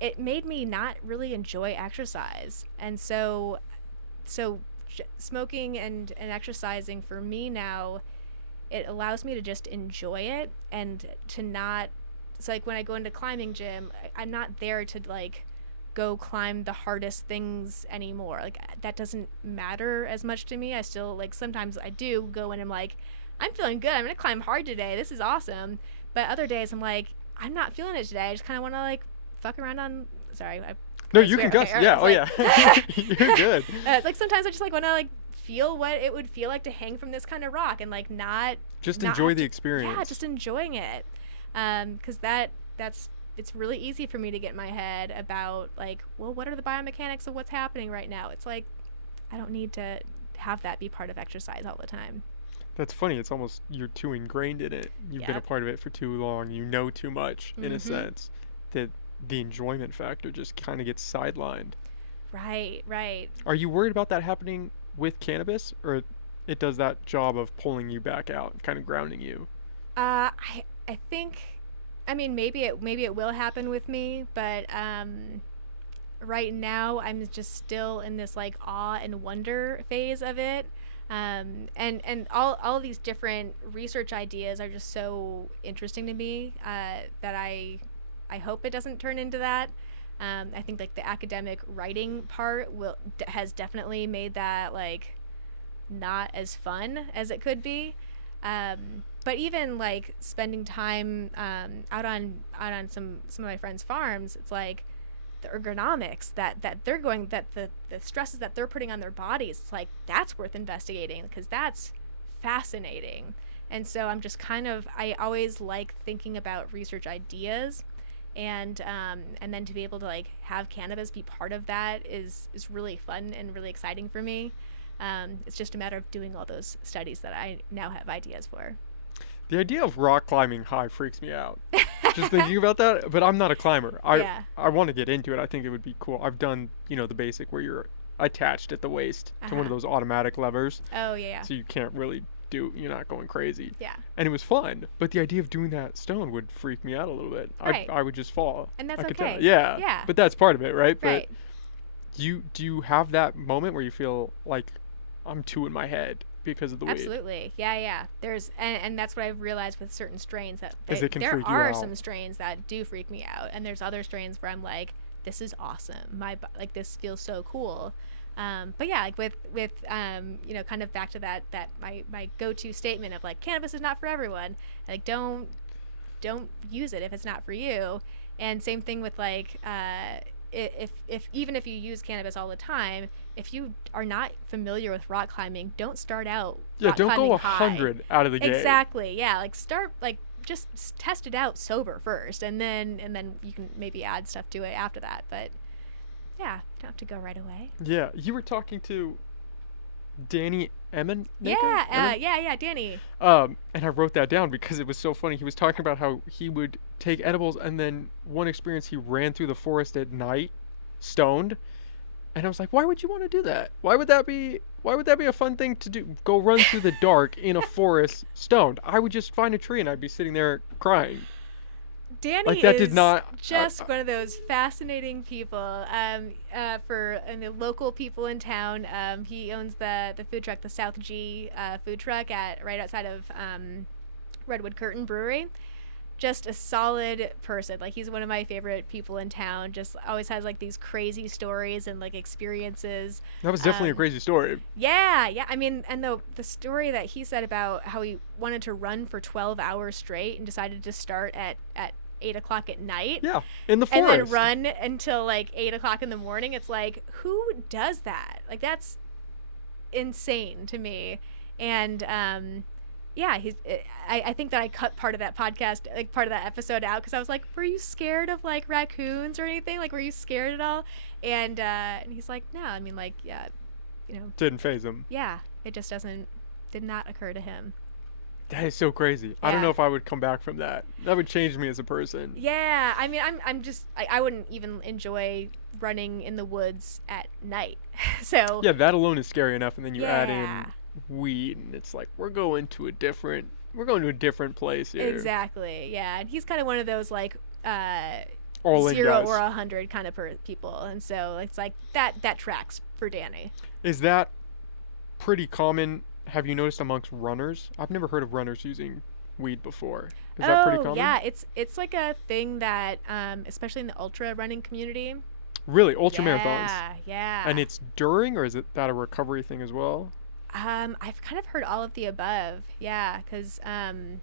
it made me not really enjoy exercise. And so smoking and exercising for me now, it allows me to just enjoy it and to not, it's like when I go into climbing gym, I'm not there to like go climb the hardest things anymore. Like that doesn't matter as much to me. I still, like, sometimes I do go in and I'm like, I'm feeling good, I'm gonna climb hard today, this is awesome. But other days I'm like, I'm not feeling it today, I just kind of want to like fuck around on, sorry, no, you can cuss. Okay, yeah, yeah. You're good. It's like sometimes I just like want to like feel what it would feel like to hang from this kind of rock and like not enjoy the experience. Yeah, just enjoying it. Because it's really easy for me to get in my head about like, well, what are the biomechanics of what's happening right now? It's like, I don't need to have that be part of exercise all the time. That's funny. It's almost, you're too ingrained in it. You've been a part of it for too long. You know too much, in a sense, that the enjoyment factor just kind of gets sidelined. Right. Are you worried about that happening with cannabis, or it does that job of pulling you back out and kind of grounding you? I think, I mean, maybe it will happen with me, but right now I'm just still in this like awe and wonder phase of it. And all these different research ideas are just so interesting to me that I hope it doesn't turn into that. I think like the academic writing part has definitely made that like not as fun as it could be. But even like spending time out on some of my friends' farms, it's like the ergonomics that they're going, that the stresses that they're putting on their bodies, it's like that's worth investigating because that's fascinating. And so I'm just kind of, I always like thinking about research ideas, and then to be able to like have cannabis be part of that is really fun and really exciting for me. It's just a matter of doing all those studies that I now have ideas for. The idea of rock climbing high freaks me out. Just thinking about that, but I'm not a climber. I want to get into it. I think it would be cool. I've done, the basic where you're attached at the waist to one of those automatic levers. Oh, yeah. So you can't really you're not going crazy. Yeah. And it was fun, but the idea of doing that stone would freak me out a little bit. Right. I would just fall. And that's okay. Yeah. Yeah. But that's part of it, right? Right. But do you have that moment where you feel like I'm too in my head because of the weed? Absolutely. Yeah. There's and that's what I've realized with certain strains, that there are some strains that do freak me out, and there's other strains where I'm like, this is awesome. Like this feels so cool. But yeah, like with kind of back to that my go-to statement of like, cannabis is not for everyone. Like don't use it if it's not for you. And same thing with like if even if you use cannabis all the time, if you are not familiar with rock climbing, don't start out. Yeah, don't go 100 out of the gate. Exactly. Yeah, like start like just test it out sober first, and then you can maybe add stuff to it after that. But yeah, you don't have to go right away. Yeah, you were talking to Danny Emmon? Yeah, Danny. And I wrote that down because it was so funny. He was talking about how he would take edibles, and then one experience he ran through the forest at night, stoned. And I was like, why would you want to do that? Why would that be a fun thing to do? Go run through the dark in a forest stoned. I would just find a tree and I'd be sitting there crying. Danny is just one of those fascinating people. For the local people in town, he owns the food truck, the South G food truck right outside of Redwood Curtain Brewery. Just a solid person. Like, he's one of my favorite people in town. Just always has like these crazy stories and like experiences. That was definitely a crazy story. Yeah. I mean, and the story that he said about how he wanted to run for 12 hours straight and decided to start at 8 o'clock at night. Yeah, in the forest. And then run until like 8 o'clock in the morning. It's like, who does that? Like, that's insane to me. And yeah, I think that I cut part of that podcast, like part of that episode out, because I was like, were you scared of like raccoons or anything? Like, were you scared at all? And he's like, no, I mean, like, yeah, didn't faze him. Yeah, it just did not occur to him. That is so crazy. Yeah. I don't know if I would come back from that. That would change me as a person. Yeah, I mean, I'm just, I wouldn't even enjoy running in the woods at night. So yeah, that alone is scary enough, and then you add in weed, and it's like, we're going to a different we're going to a different place here. Exactly. Yeah, and he's kind of one of those like All 0 or 100 kind of people, and so it's like that tracks for Danny. Is that pretty common? Have you noticed amongst runners? I've never heard of runners using weed before. Is that pretty common? Yeah, it's like a thing that especially in the ultra running community. Really, ultra marathons. Yeah. And it's during, or is it that a recovery thing as well? I've kind of heard all of the above. Yeah, because and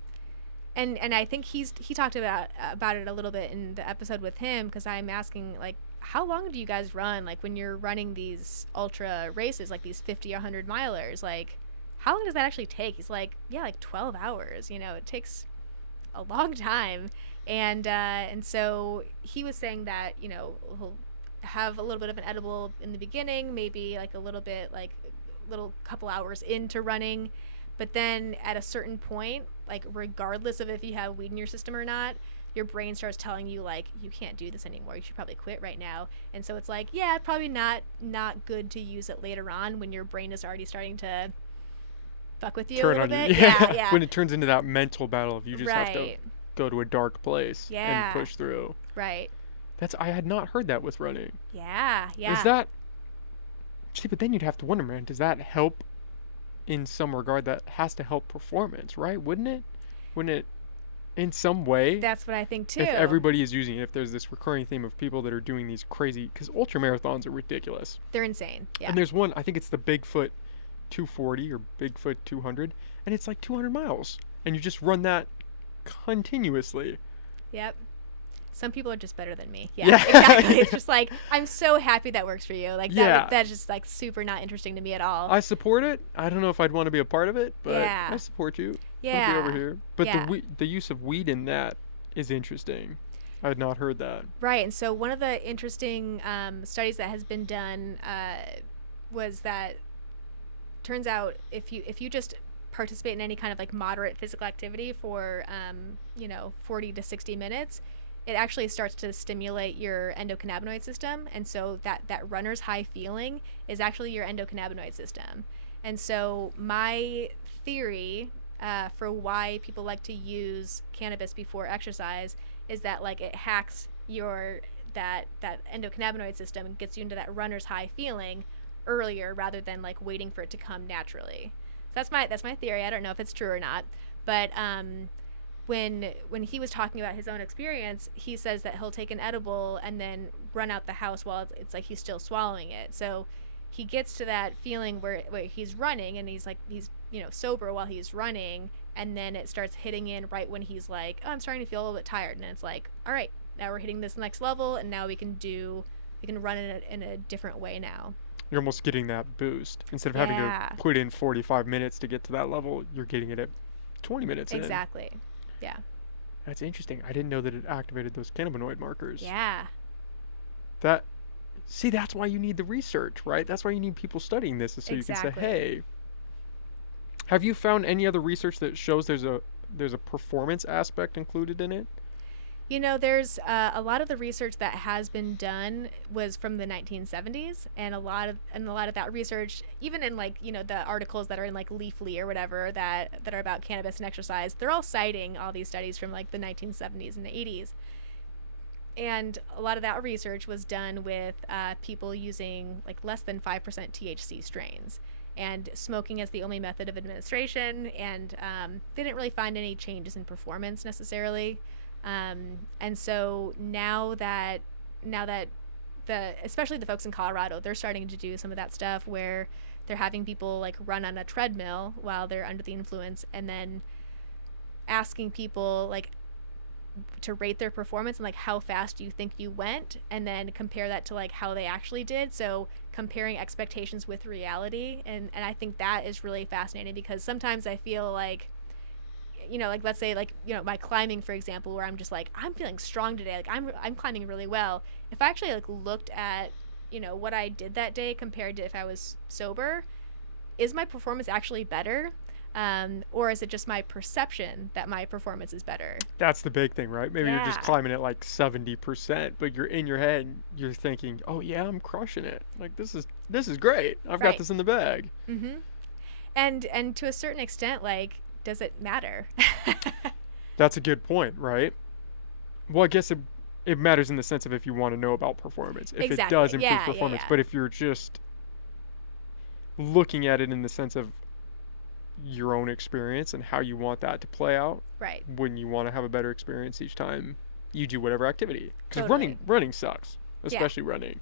I think he talked about it a little bit in the episode with him, because I'm asking like, how long do you guys run, like when you're running these ultra races, like these 50 100 milers, like how long does that actually take? He's like, yeah, like 12 hours, you know, it takes a long time. And so he was saying that, you know, he'll have a little bit of an edible in the beginning, maybe like a little bit, like little couple hours into running, but then at a certain point, like regardless of if you have weed in your system or not, your brain starts telling you like, you can't do this anymore, you should probably quit right now. And so it's like, yeah, probably not good to use it later on when your brain is already starting to fuck with you a little bit. Yeah. When it turns into that mental battle of you just have to Right. go to a dark place Yeah. and push through. Right. I had not heard that with running. Yeah. Is that, see, but then you'd have to wonder, man, does that help in some regard? That has to help performance, right? Wouldn't it? Wouldn't it in some way? That's what I think too. If everybody is using it, if there's this recurring theme of people that are doing these crazy, because ultra marathons are ridiculous. They're insane. Yeah. And there's one, I think it's the Bigfoot 240 or Bigfoot 200, and it's like 200 miles. And you just run that continuously. Yep. Some people are just better than me. Yeah. Yeah, exactly. It's just like, I'm so happy that works for you. Like that's just like super not interesting to me at all. I support it. I don't know if I'd want to be a part of it, but Yeah. I support you. Yeah. I'll be over here. But Yeah. the use of weed in that is interesting. I had not heard that. Right. And so one of the interesting studies that has been done was that turns out if you just participate in any kind of like moderate physical activity for 40 to 60 minutes, it actually starts to stimulate your endocannabinoid system. And so that runner's high feeling is actually your endocannabinoid system. And so my theory for why people like to use cannabis before exercise is that like it hacks your that endocannabinoid system and gets you into that runner's high feeling earlier rather than like waiting for it to come naturally. So that's my theory. I don't know if it's true or not, but when he was talking about his own experience, he says that he'll take an edible and then run out the house while it's like he's still swallowing it. So he gets to that feeling where he's running and he's sober while he's running, and then it starts hitting in right when he's like, oh, I'm starting to feel a little bit tired, and it's like, all right, now we're hitting this next level, and now we can run in a different way now. You're almost getting that boost. Instead of having to put in 45 minutes to get to that level, you're getting it at 20 minutes in. Exactly. Yeah. That's interesting. I didn't know that it activated those cannabinoid markers. Yeah. That's why you need the research, right? That's why you need people studying this, so you can say, hey. Have you found any other research that shows there's a performance aspect included in it? You know, there's a lot of the research that has been done was from the 1970s, and a lot of that research, even in like, you know, the articles that are in like Leafly or whatever that are about cannabis and exercise, they're all citing all these studies from like the 1970s and the 80s. And a lot of that research was done with people using like less than 5% THC strains and smoking as the only method of administration, and they didn't really find any changes in performance necessarily. And so now that especially the folks in Colorado, they're starting to do some of that stuff where they're having people like run on a treadmill while they're under the influence, and then asking people like to rate their performance and like how fast do you think you went, and then compare that to like how they actually did. So comparing expectations with reality. And I think that is really fascinating, because sometimes I feel like, you know, like let's say like, you know, my climbing, for example, where I'm just like, I'm feeling strong today, like I'm climbing really well. If I actually like looked at, you know, what I did that day compared to if I was sober, is my performance actually better? Or is it just my perception that my performance is better? That's the big thing, right? Maybe you're just climbing at like 70%, but you're in your head, you're thinking, oh yeah, I'm crushing it. Like this is great. I've got this in the bag. Mm-hmm. And to a certain extent, like, does it matter? That's a good point, right? Well, I guess it matters in the sense of if you want to know about performance, if Exactly. it does improve Yeah, performance. yeah. But if you're just looking at it in the sense of your own experience and how you want that to play out, Right. when you want to have a better experience each time you do whatever activity. Because Totally. running sucks, especially running,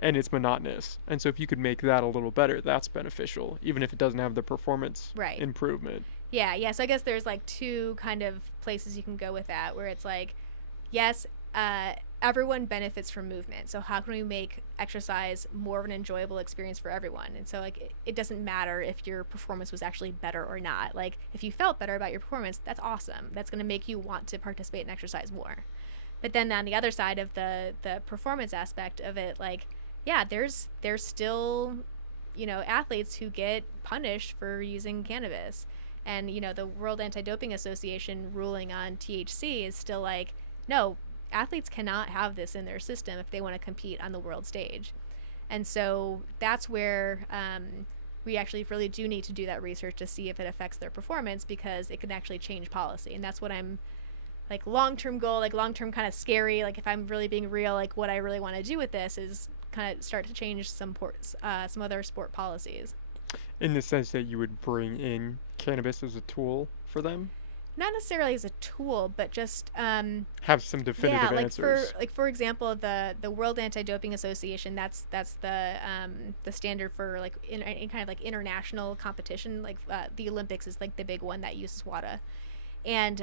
and it's monotonous. And so if you could make that a little better, that's beneficial, even if it doesn't have the performance Right. improvement. Yeah. So I guess there's like two kind of places you can go with that, where it's like, yes, everyone benefits from movement. So how can we make exercise more of an enjoyable experience for everyone? And so like it doesn't matter if your performance was actually better or not. Like if you felt better about your performance, that's awesome. That's going to make you want to participate in exercise more. But then on the other side of the performance aspect of it, like, yeah, there's still, athletes who get punished for using cannabis. And, the World Anti-Doping Association ruling on THC is still like, no, athletes cannot have this in their system if they want to compete on the world stage. And so that's where we actually really do need to do that research to see if it affects their performance, because it can actually change policy. And that's what I'm like, long-term goal, like long-term kind of scary, like if I'm really being real, like what I really want to do with this is kind of start to change some other sport policies. In the sense that you would bring in cannabis as a tool for them? Not necessarily as a tool, but just have some definitive answers. For example, the World Anti-Doping Association, that's the standard for like in kind of like international competition. Like the Olympics is like the big one that uses WADA, and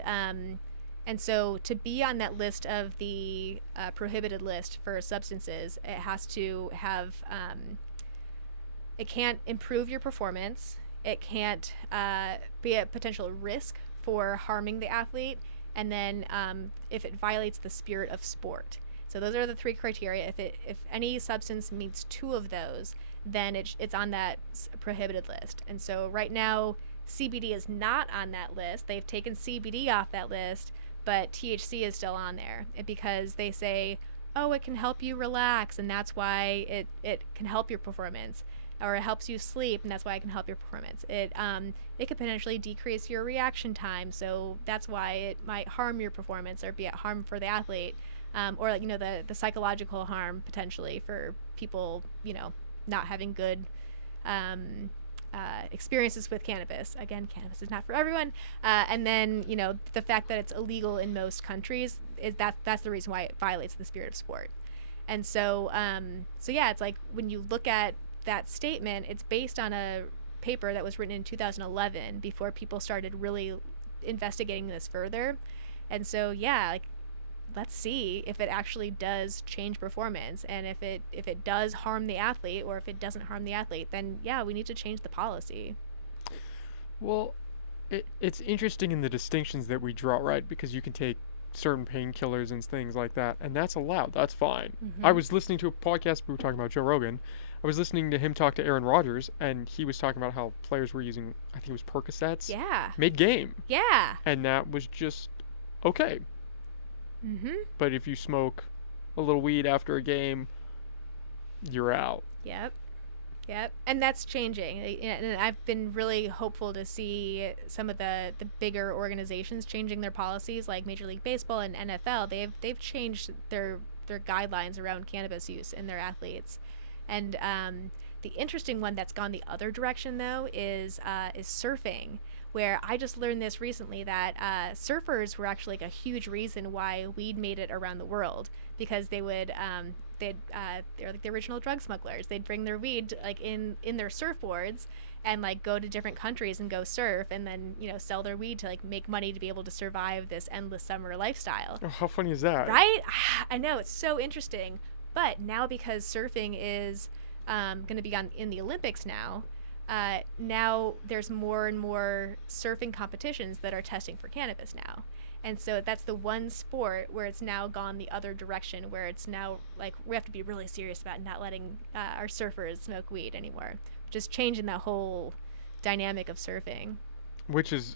so to be on that list of the prohibited list for substances, it has to have it can't improve your performance. It can't be a potential risk for harming the athlete, and then if it violates the spirit of sport. So those are the three criteria. If any substance meets two of those, then it's on that prohibited list. And so right now, CBD is not on that list. They've taken CBD off that list, but THC is still on there because they say, oh, it can help you relax, and that's why it can help your performance. Or it helps you sleep, and that's why it can help your performance. It could potentially decrease your reaction time, so that's why it might harm your performance or be a harm for the athlete, or like the psychological harm potentially for people not having good experiences with cannabis. Again, cannabis is not for everyone, and then the fact that it's illegal in most countries that's the reason why it violates the spirit of sport. And so yeah, it's like when you look at that statement, it's based on a paper that was written in 2011 before people started really investigating this further. And so yeah, like, let's see if it actually does change performance, and if it does harm the athlete, or if it doesn't harm the athlete, then yeah, we need to change the policy. Well, it's interesting in the distinctions that we draw, right? Because you can take certain painkillers and things like that, and that's allowed. That's fine. Mm-hmm. I was listening to a podcast, we were talking about Joe Rogan. I was listening to him talk to Aaron Rodgers, and he was talking about how players were using, I think it was Percocets, mid-game. Yeah. And that was just okay. Mm-hmm. But if you smoke a little weed after a game, you're out. Yep. And that's changing. And I've been really hopeful to see some of the bigger organizations changing their policies, like Major League Baseball and NFL. They've changed their guidelines around cannabis use in their athletes. And the interesting one that's gone the other direction, though, is surfing, where I just learned this recently that surfers were actually like a huge reason why weed made it around the world, because they would they're like the original drug smugglers. They'd bring their weed like in their surfboards and like go to different countries and go surf, and then sell their weed to like make money to be able to survive this endless summer lifestyle. Oh, how funny is that? Right? I know, it's so interesting. But now, because surfing is going to be in the Olympics now, now there's more and more surfing competitions that are testing for cannabis now. And so that's the one sport where it's now gone the other direction, where it's now like we have to be really serious about not letting our surfers smoke weed anymore. Just changing that whole dynamic of surfing. Which is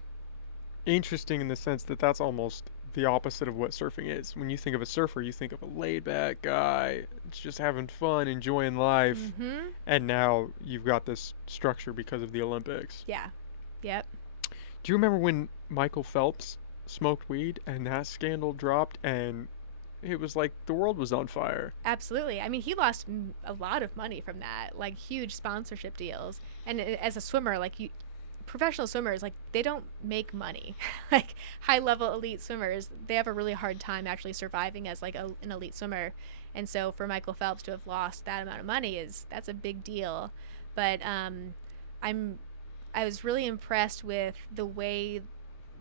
interesting in the sense that that's almost the opposite of what surfing is. When you think of a surfer, you think of a laid-back guy, it's just having fun, enjoying life. Mm-hmm. And now you've got this structure because of the Olympics. Yeah. Yep. Do you remember when Michael Phelps smoked weed and that scandal dropped and it was like the world was on fire? Absolutely. I mean, he lost a lot of money from that, like huge sponsorship deals. And as a swimmer, like professional swimmers, like they don't make money. Like high level elite swimmers, they have a really hard time actually surviving as like an elite swimmer. And so for Michael Phelps to have lost that amount of money that's a big deal. But I'm I was really impressed with the way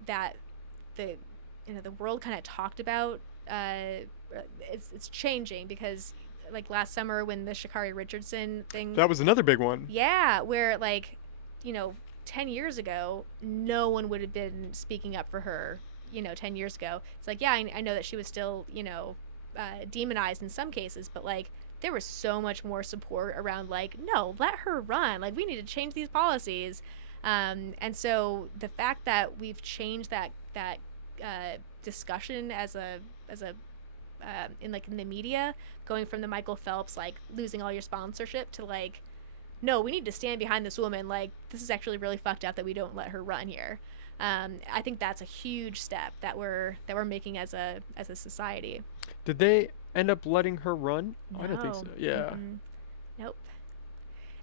that the the world kind of talked about it's changing because like last summer when the Sha'Carri Richardson thing, That was another big one. yeah, where like, you know, 10 years ago no one would have been speaking up for her. 10 years ago it's like, yeah, I know that she was still, demonized in some cases, but like there was so much more support around like, no, let her run, like we need to change these policies. And so the fact that we've changed that discussion as a in the media, going from the Michael Phelps like losing all your sponsorship to like, no, we need to stand behind this woman, like this is actually really fucked up that we don't let her run here. I think that's a huge step that we're making as a society. Did they end up letting her run? No. I don't think so. Yeah. Mm-mm. Nope.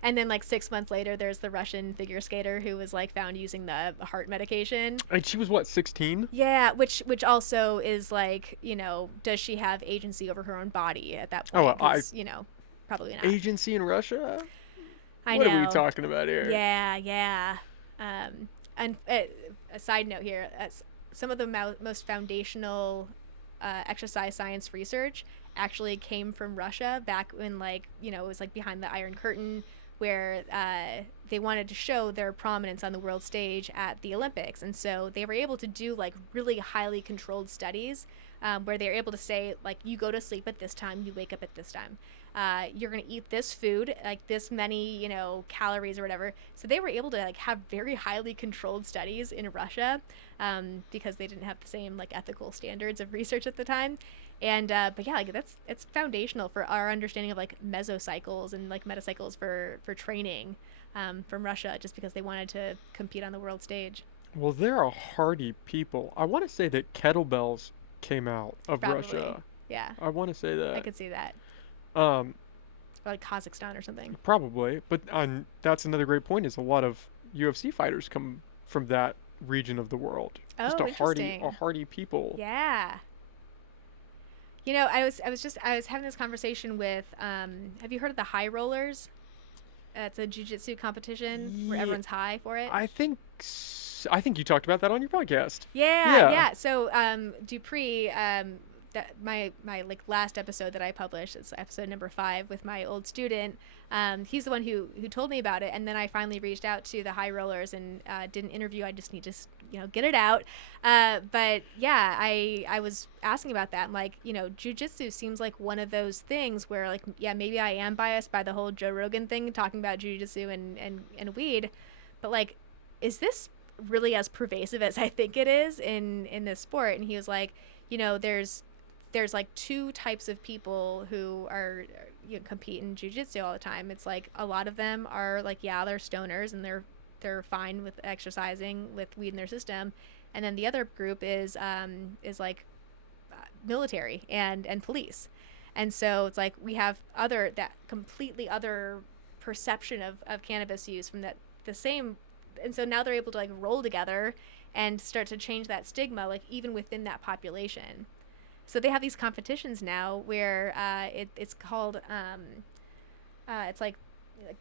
And then like 6 months later, there's the Russian figure skater who was like found using the heart medication. And she was what, 16? Yeah, which also is like, does she have agency over her own body at that point? Oh, well, probably not. Agency in Russia? I what know. are we talking about here? Yeah. And a side note here, some of the most foundational exercise science research actually came from Russia back when like, it was like behind the Iron Curtain, where they wanted to show their prominence on the world stage at the Olympics. And so they were able to do like really highly controlled studies where they're able to say like, you go to sleep at this time, you wake up at this time. You're going to eat this food, like this many, calories or whatever. So they were able to like have very highly controlled studies in Russia because they didn't have the same like ethical standards of research at the time. And but yeah, like it's foundational for our understanding of like mesocycles and like metacycles for training from Russia, just because they wanted to compete on the world stage. Well, they're a hardy people. I want to say that kettlebells came out of Probably. Russia. Yeah. I want to say that. I could see that. Um, Or like Kazakhstan or something. Probably, but that's another great point. Is a lot of UFC fighters come from that region of the world. Oh, Just interesting. a hardy people. Yeah. I was having this conversation with have you heard of the high rollers? It's a jiu-jitsu competition where everyone's high for it. I think you talked about that on your podcast. Yeah. So Dupree, that my like last episode that I published, it's episode number 5 with my old student. He's the one who told me about it, and then I finally reached out to the high rollers and did an interview. I just need to get it out. But yeah, I was asking about that. I'm like, jiu-jitsu seems like one of those things where like, yeah, maybe I am biased by the whole Joe Rogan thing talking about jiu-jitsu and weed, but like, is this really as pervasive as I think it is in this sport? And he was like, there's like 2 types of people who are compete in jiu-jitsu all the time. It's like a lot of them are like, yeah, they're stoners and they're fine with exercising with weed in their system, and then the other group is like military and police. And so it's like we have that completely other perception of cannabis use from the same, and so now they're able to like roll together and start to change that stigma, like even within that population. So they have these competitions now where it's called it's like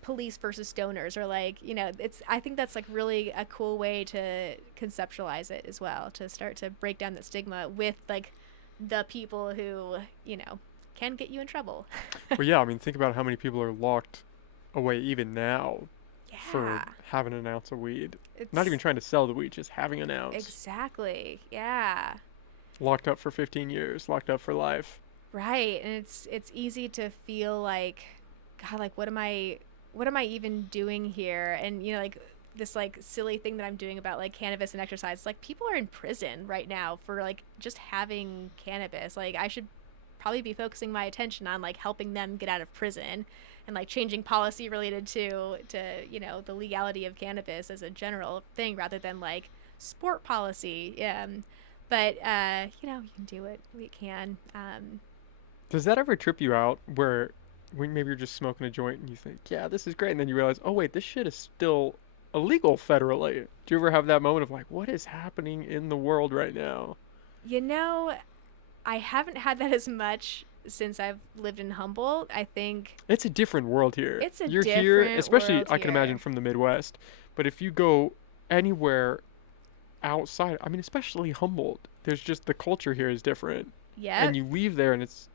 police versus stoners, or like, I think that's like really a cool way to conceptualize it as well, to start to break down the stigma with like the people who can get you in trouble. Well, yeah, I mean, think about how many people are locked away even now Yeah. for having an ounce of weed. It's Not even trying to sell the weed, just having an ounce. exactly. Yeah. Locked up for 15 years, locked up for life. Right. And it's easy to feel like, God, like what am I even doing here? And like this like silly thing that I'm doing about like cannabis and exercise. Like people are in prison right now for like just having cannabis. Like I should probably be focusing my attention on like helping them get out of prison and like changing policy related to the legality of cannabis as a general thing, rather than like sport policy. But you know, you can do it. We can. Does that ever trip you out where when maybe you're just smoking a joint and you think, yeah, this is great, and then you realize, oh wait, this shit is still illegal federally? Do you ever have that moment of like, what is happening in the world right now? You know, I haven't had that as much since I've lived in Humboldt. I think It's a different world here. it's a You're here, different especially world I can imagine here. from the Midwest, but if you go anywhere outside, I mean, especially Humboldt, there's just the culture here is different, and Yep. you leave there and it's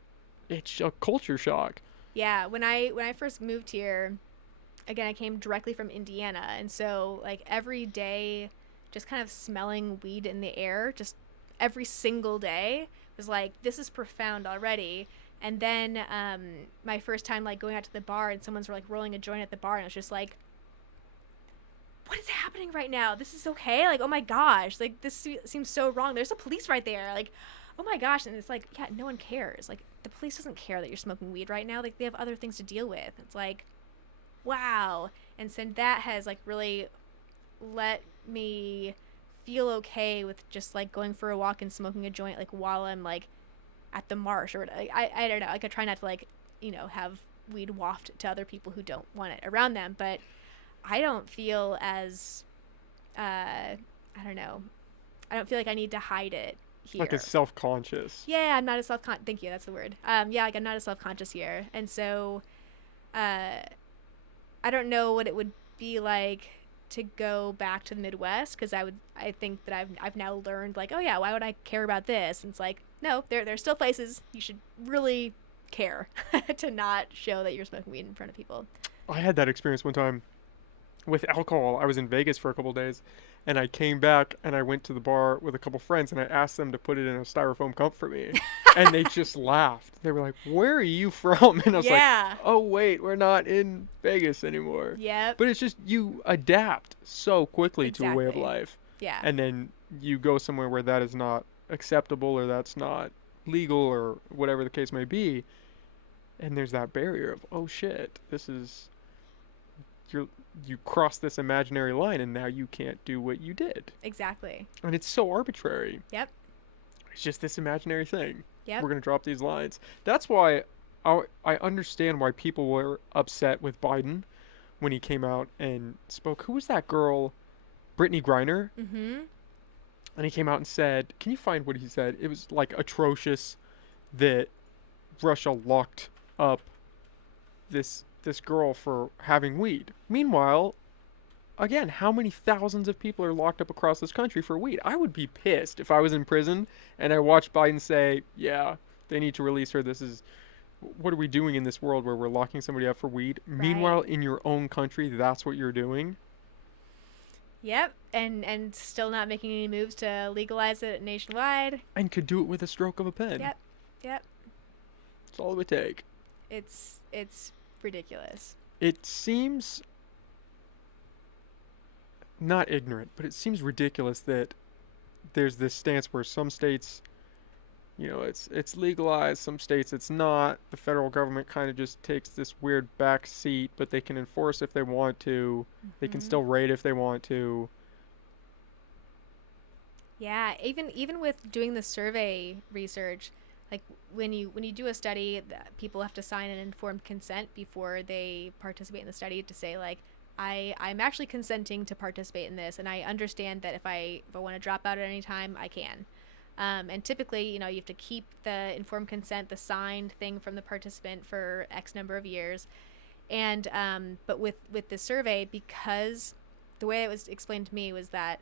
a culture shock. Yeah, when I first moved here, again, I came directly from Indiana, and so like every day just kind of smelling weed in the air just every single day was like, this is profound already. And then my first time like going out to the bar and someone's like rolling a joint at the bar, and I was just like, what is happening right now? This is okay? Like, oh my gosh, like this seems so wrong. There's a police right there. Like, oh my gosh. And it's like, yeah, no one cares. Like, the police doesn't care that you're smoking weed right now. Like, they have other things to deal with. It's like, wow. And so that has like really let me feel okay with just like going for a walk and smoking a joint like while I'm like at the marsh, or like, I don't know, like I try not to like, you know, have weed waft to other people who don't want it around them, but I don't feel as I don't know, I don't feel like I need to hide it Like it's here. self-conscious. Yeah, I'm not as thank you, that's the word. Yeah, like I'm not as self-conscious here. And so uh I don't know what it would be like to go back to the Midwest, because I think that I've now learned like, oh yeah, why would I care about this? And it's like, no, there's still places you should really care to not show that you're smoking weed in front of people. I had that experience one time with alcohol. I was in Vegas for a couple days, and I came back and I went to the bar with a couple friends and I asked them to put it in a styrofoam cup for me, and they just laughed. They were like, "Where are you from?" And I was like, Yeah. "Oh wait, we're not in Vegas anymore." Yep. But it's just you adapt so quickly to a way of Exactly. life, Yeah. and then you go somewhere where that is not acceptable or that's not legal or whatever the case may be, and there's that barrier of, oh shit, this is you cross this imaginary line and now you can't do what you did. Exactly. And it's so arbitrary. Yep. It's just this imaginary thing. Yep. We're going to drop these lines. That's why I understand why people were upset with Biden when he came out and spoke. Who was that girl? Brittany Griner? Mm-hmm. And he came out and said, can you find what he said? It was like atrocious that Russia locked up this girl for having weed. Meanwhile, again, how many thousands of people are locked up across this country for weed? I would be pissed if I was in prison and I watched Biden say, "Yeah, they need to release her. This is what are we doing in this world where we're locking somebody up for weed?" Right. Meanwhile, in your own country, that's what you're doing. Yep. And still not making any moves to legalize it nationwide. And could do it with a stroke of a pen. Yep. Yep. That's all it would take. It's ridiculous. It seems not ignorant, but it seems ridiculous that there's this stance where some states, it's legalized, some states it's not. The federal government kind of just takes this weird back seat, but they can enforce if they want to. They can Mm-hmm. still rate if they want to. Yeah, even with doing the survey research, like when you do a study, people have to sign an informed consent before they participate in the study to say like, I'm actually consenting to participate in this, and I understand that if I want to drop out at any time, I can. And typically, you know, you have to keep the informed consent, the signed thing from the participant for X number of years. And but with the survey, because the way it was explained to me was that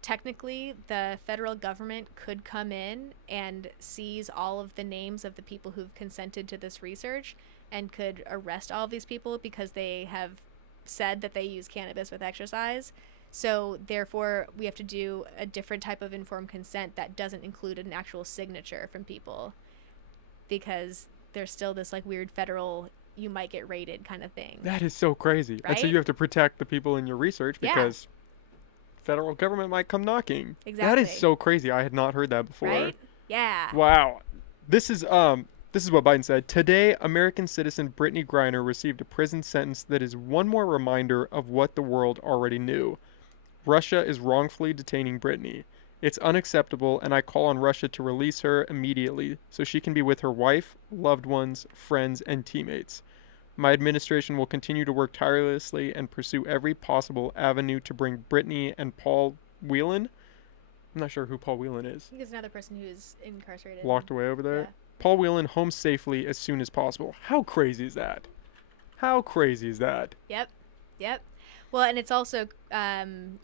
technically the federal government could come in and seize all of the names of the people who've consented to this research and could arrest all of these people because they have said that they use cannabis with exercise. So therefore we have to do a different type of informed consent that doesn't include an actual signature from people, because there's still this like weird federal you might get raided kind of thing. That is so crazy. And so Right? you have to protect the people in your research Yeah. because federal government might come knocking. That is Exactly. so crazy. I had not heard that before. Right? Yeah. Wow. This is what Biden said. Today, American citizen Brittany Griner received a prison sentence that is one more reminder of what the world already knew. Russia is wrongfully detaining Brittany. It's unacceptable, and I call on Russia to release her immediately so she can be with her wife, loved ones, friends, and teammates. My administration will continue to work tirelessly and pursue every possible avenue to bring Brittany and Paul Whelan. I'm not sure who Paul Whelan is. I think it's another person who's incarcerated. Locked away over there. Yeah. Paul Whelan home safely as soon as possible. How crazy is that? How crazy is that? Yep. Well, and it's also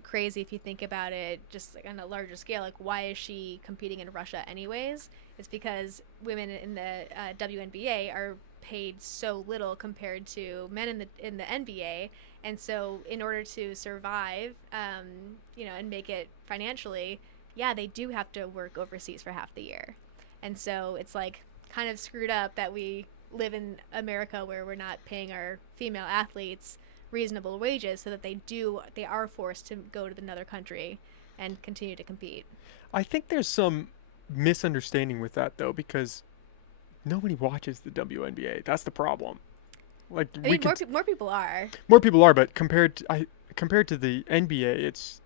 crazy if you think about it just like on a larger scale. Like, why is she competing in Russia anyways? It's because women in the WNBA are paid so little compared to men in the NBA, and so in order to survive, and make it financially, yeah, they do have to work overseas for half the year, and so it's like kind of screwed up that we live in America where we're not paying our female athletes reasonable wages so that they are forced to go to another country and continue to compete. I think there's some misunderstanding with that though, because nobody watches the WNBA. That's the problem. Like, I mean, more people are. More people are, but compared to the NBA, it's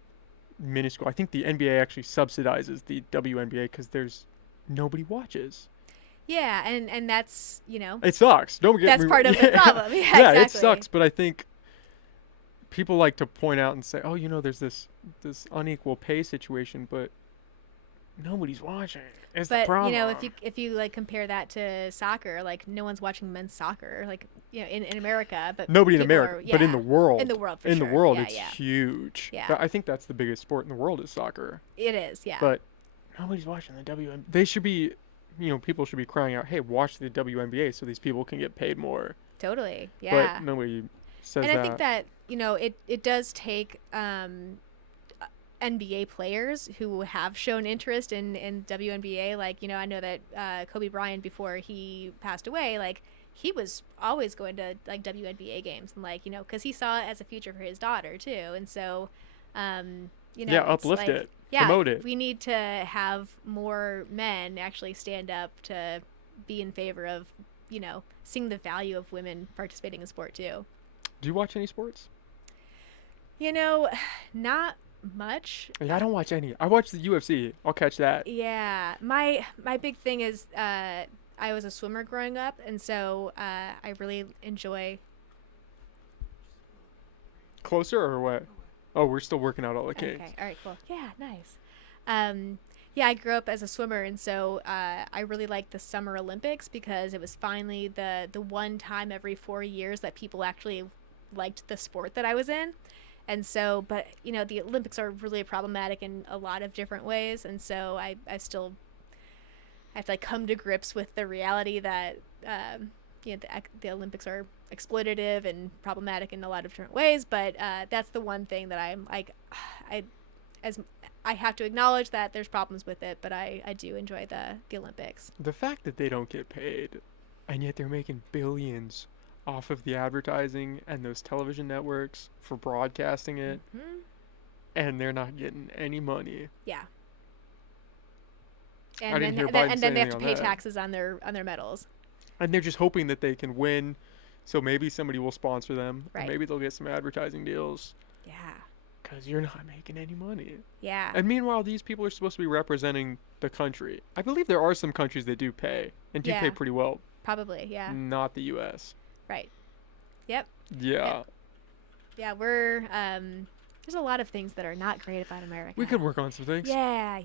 minuscule. I think the NBA actually subsidizes the WNBA because there's nobody watches. Yeah, and that's, It sucks. That's part of the problem. Yeah, exactly. It exactly. sucks, but I think people like to point out and say, oh, there's this unequal pay situation, but nobody's watching. It's the problem. If you like compare that to soccer, like no one's watching men's soccer, like in America, but nobody in America, but in the world, for sure. It's huge. Yeah, but I think that's the biggest sport in the world is soccer. It is, yeah. But nobody's watching the WNBA. They should be, people should be crying out, hey, watch the WNBA so these people can get paid more. Totally, yeah. But nobody says that. And I think that it does take NBA players who have shown interest in WNBA. Like, I know that Kobe Bryant, before he passed away, like, he was always going to like WNBA games and like, because he saw it as a future for his daughter too. And so, uplift it, promote it. We need to have more men actually stand up to be in favor of, seeing the value of women participating in sport too. Do you watch any sports? Not much. Yeah, I don't watch any. I watch the UFC. I'll catch that. Yeah. My big thing is I was a swimmer growing up, and so I really enjoy. Closer or what? Oh, we're still working out all the kinks. Okay. All right, cool. Yeah, nice. Yeah, I grew up as a swimmer, and so I really liked the Summer Olympics because it was finally the one time every 4 years that people actually liked the sport that I was in. And so, but, the Olympics are really problematic in a lot of different ways. And so I still have to come to grips with the reality that, the Olympics are exploitative and problematic in a lot of different ways. But that's the one thing that I'm like, I have to acknowledge that there's problems with it, but I do enjoy the Olympics. The fact that they don't get paid and yet they're making billions off of the advertising and those television networks for broadcasting it, and they're not getting any money. Yeah. And then they have to pay taxes on their medals. And they're just hoping that they can win, so maybe somebody will sponsor them. Right. Or maybe they'll get some advertising deals. Yeah. Because you're not making any money. Yeah. And meanwhile, these people are supposed to be representing the country. I believe there are some countries that do pay, and do pay pretty well. Probably, yeah. Not the U.S. Right. Yep. Yeah. Yeah, we're there's a lot of things that are not great about America. We could work on some things. Yeah.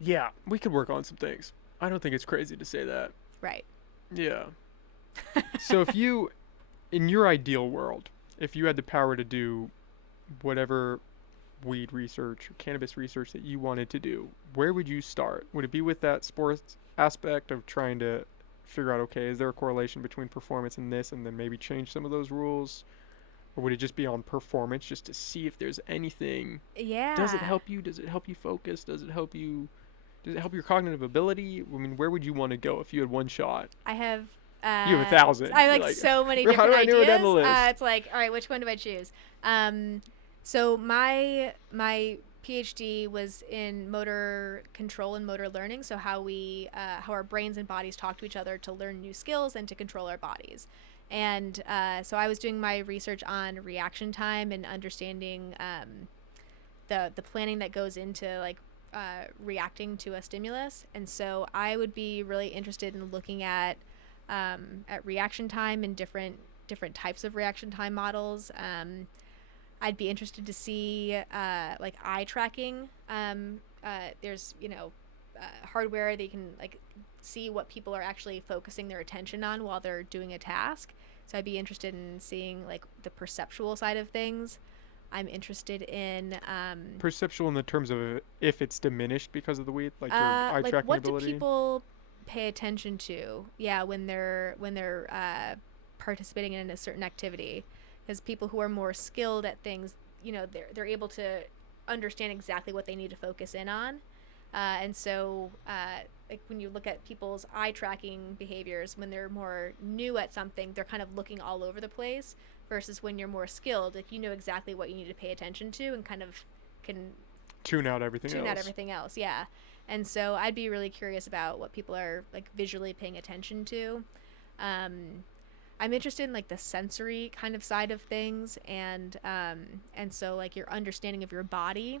Yeah, we could work on some things. I don't think it's crazy to say that. Right. Yeah. So if you, in your ideal world, if you had the power to do whatever weed research or cannabis research that you wanted to do, where would you start? Would it be with that sports aspect of trying to figure out, okay, is there a correlation between performance and this, and then maybe change some of those rules? Or would it just be on performance just to see if there's anything? Yeah. Does it help you? Does it help you focus? Does it help your cognitive ability? I mean, where would you want to go if you had one shot? I have you have 1,000. I have so many different ideas. How do I narrow down the list? It's like, all right, which one do I choose? So my PhD was in motor control and motor learning, so how our brains and bodies talk to each other to learn new skills and to control our bodies. And so I was doing my research on reaction time and understanding the planning that goes into like reacting to a stimulus. And so I would be really interested in looking at reaction time and different types of reaction time models. I'd be interested to see like eye tracking. There's hardware that you can like see what people are actually focusing their attention on while they're doing a task. So I'd be interested in seeing like the perceptual side of things. I'm interested in perceptual in the terms of if it's diminished because of the weed, like your eye like tracking what ability. do people pay attention to? Yeah, when they're participating in a certain activity, because people who are more skilled at things, they're able to understand exactly what they need to focus in on. And so, like when you look at people's eye tracking behaviors, when they're more new at something, they're kind of looking all over the place. Versus when you're more skilled, like you know exactly what you need to pay attention to, and kind of can tune out everything else. Yeah. And so I'd be really curious about what people are like visually paying attention to. I'm interested in like the sensory kind of side of things, and so like your understanding of your body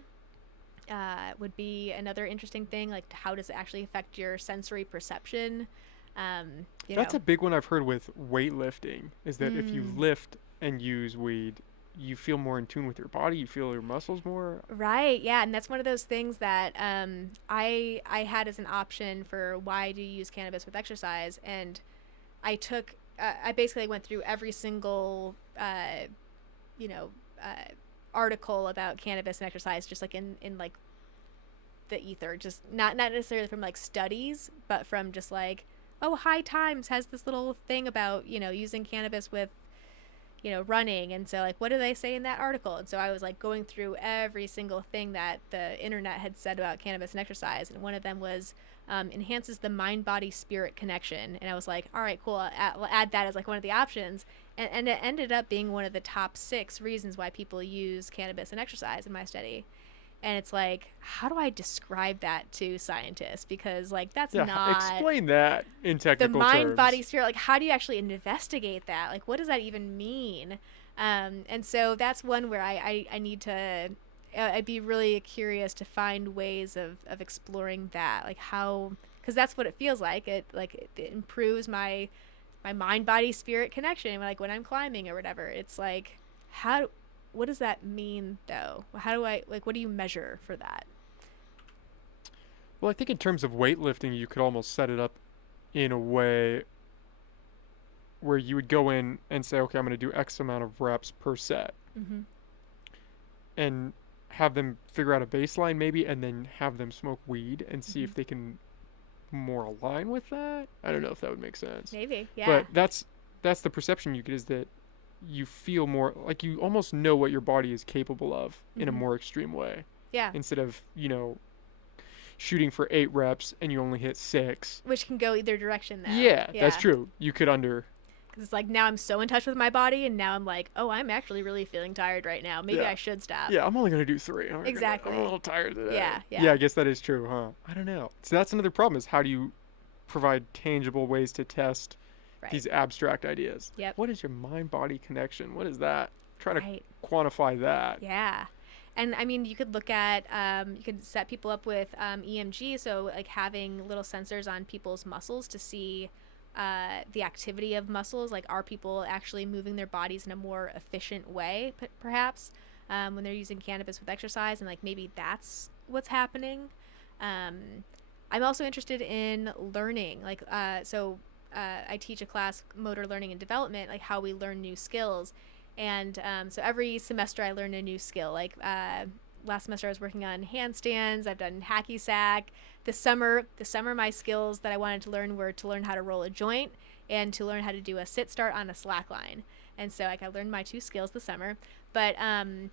would be another interesting thing. Like how does it actually affect your sensory perception? That's a big one I've heard with weightlifting, is that if you lift and use weed, you feel more in tune with your body, you feel your muscles more. Right, yeah, and that's one of those things that I had as an option for why do you use cannabis with exercise, and I basically went through every single article about cannabis and exercise, just like in like the ether, just not necessarily from like studies, but from just like, oh, High Times has this little thing about using cannabis with running, and so like what do they say in that article? And so I was like going through every single thing that the internet had said about cannabis and exercise, and one of them was enhances the mind body spirit connection, and I was like, all right, cool, I'll add that as like one of the options, and it ended up being one of the top 6 reasons why people use cannabis and exercise in my study. And it's like, how do I describe that to scientists? Because like that's not explain that in technical terms. The mind, terms. body, spirit. Like, how do you actually investigate that? Like, what does that even mean? And so that's one where I need to. I'd be really curious to find ways of exploring that. Like how, because that's what it feels like. It improves my mind, body, spirit connection. Like when I'm climbing or whatever. It's like what does that mean though? How do what do you measure for that? Well, I think in terms of weightlifting, you could almost set it up in a way where you would go in and say, okay, I'm going to do X amount of reps per set. Mm-hmm. And have them figure out a baseline maybe, and then have them smoke weed and see if they can more align with that. I don't know if that would make sense. Maybe, yeah. But that's the perception you get, is that you feel more like you almost know what your body is capable of in a more extreme way. Yeah. Instead of, shooting for 8 reps and you only hit 6. Which can go either direction, though. Yeah, that's true. You could Because it's like, now I'm so in touch with my body, and now I'm like, oh, I'm actually really feeling tired right now. Maybe I should stop. Yeah, I'm only going to do 3. Exactly. I'm a little tired today. Yeah. Yeah, I guess that is true, huh? I don't know. So that's another problem, is how do you provide tangible ways to test these abstract ideas? Yep. What is your mind-body connection? What is that? Try to quantify that. Yeah. And I mean, you could look at, you could set people up with EMG, so like having little sensors on people's muscles to see the activity of muscles. Like, are people actually moving their bodies in a more efficient way, perhaps, when they're using cannabis with exercise, and like maybe that's what's happening. I'm also interested in learning, like, I teach a class, motor learning and development, like how we learn new skills. And so every semester I learn a new skill. Like last semester I was working on handstands. I've done hacky sack. This summer my skills that I wanted to learn were to learn how to roll a joint and to learn how to do a sit start on a slackline. And so like I learned my 2 skills this summer. But I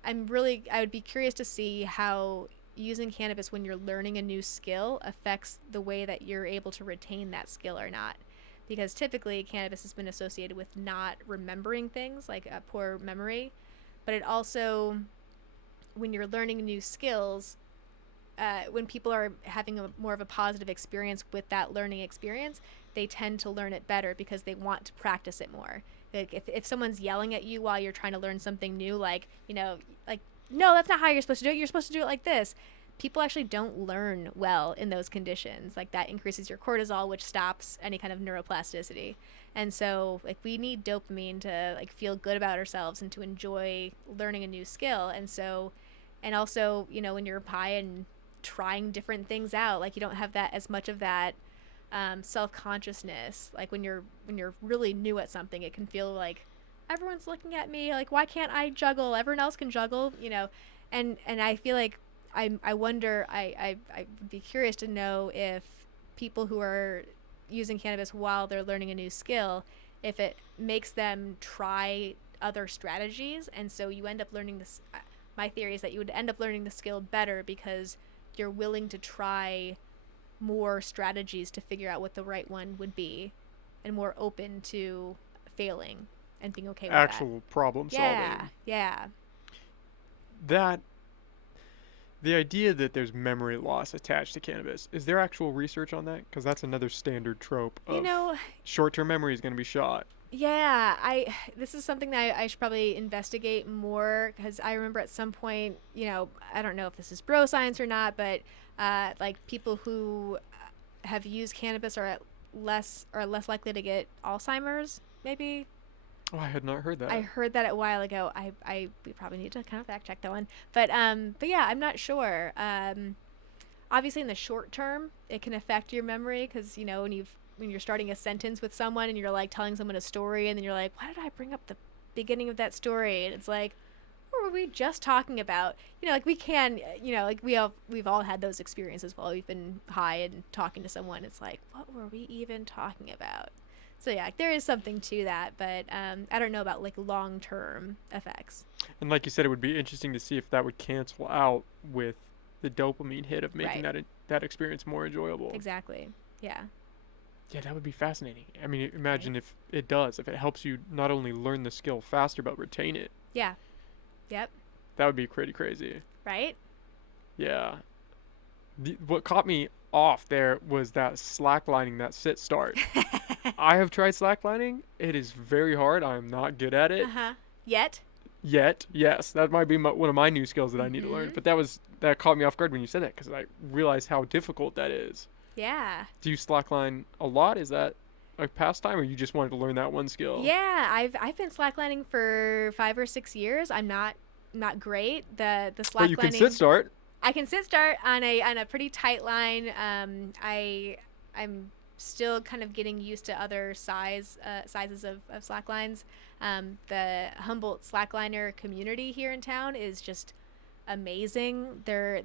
would be curious to see how using cannabis when you're learning a new skill affects the way that you're able to retain that skill or not. Because typically cannabis has been associated with not remembering things, like a poor memory. But it also, when you're learning new skills, when people are having more of a positive experience with that learning experience, they tend to learn it better because they want to practice it more. Like if someone's yelling at you while you're trying to learn something new, like, like, no, that's not how you're supposed to do it. You're supposed to do it like this. People actually don't learn well in those conditions. Like, that increases your cortisol, which stops any kind of neuroplasticity. And so, like, we need dopamine to, like, feel good about ourselves and to enjoy learning a new skill. And so, and also, when you're high and trying different things out, like, you don't have that as much of that self-consciousness. Like, when you're really new at something, it can feel like everyone's looking at me, like, why can't I juggle? Everyone else can juggle, and I feel like I wonder, I'd be curious to know if people who are using cannabis while they're learning a new skill, if it makes them try other strategies, and so you end up learning this. My theory is that you would end up learning the skill better because you're willing to try more strategies to figure out what the right one would be, and more open to failing and being okay with actual problem solving. Yeah. The idea that there's memory loss attached to cannabis, is there actual research on that? Because that's another standard trope of short-term memory is going to be shot. Yeah, this is something that I should probably investigate more, because I remember at some point, I don't know if this is bro science or not, but like, people who have used cannabis are less likely to get Alzheimer's, maybe. Oh, I had not heard that. I heard that a while ago. We probably need to kind of fact check that one. But yeah, I'm not sure. Obviously in the short term, it can affect your memory, because, when you're starting a sentence with someone and you're, like, telling someone a story, and then you're like, why did I bring up the beginning of that story? And it's like, what were we just talking about? Like, we can, like, we've all had those experiences while we've been high and talking to someone. It's like, what were we even talking about? So yeah, there is something to that, but I don't know about, like, long-term effects. And like you said, it would be interesting to see if that would cancel out with the dopamine hit of making that experience more enjoyable. Exactly. Yeah. Yeah, that would be fascinating. I mean, imagine if it does, if it helps you not only learn the skill faster, but retain it. Yeah. Yep. That would be pretty crazy. Right? Yeah. What caught me off there was that slacklining, that sit start. I have tried slacklining. It is very hard. I am not good at it. Yet, yes. That might be one of my new skills that I need to learn. But that caught me off guard when you said that, because I realized how difficult that is. Yeah. Do you slackline a lot? Is that a pastime, or you just wanted to learn that one skill? Yeah, I've been slacklining for 5 or 6 years. I'm not great. The slacklining. But you can sit start. I can sit start on a pretty tight line. I'm still kind of getting used to other sizes of slacklines. The Humboldt slackliner community here in town is just amazing. They're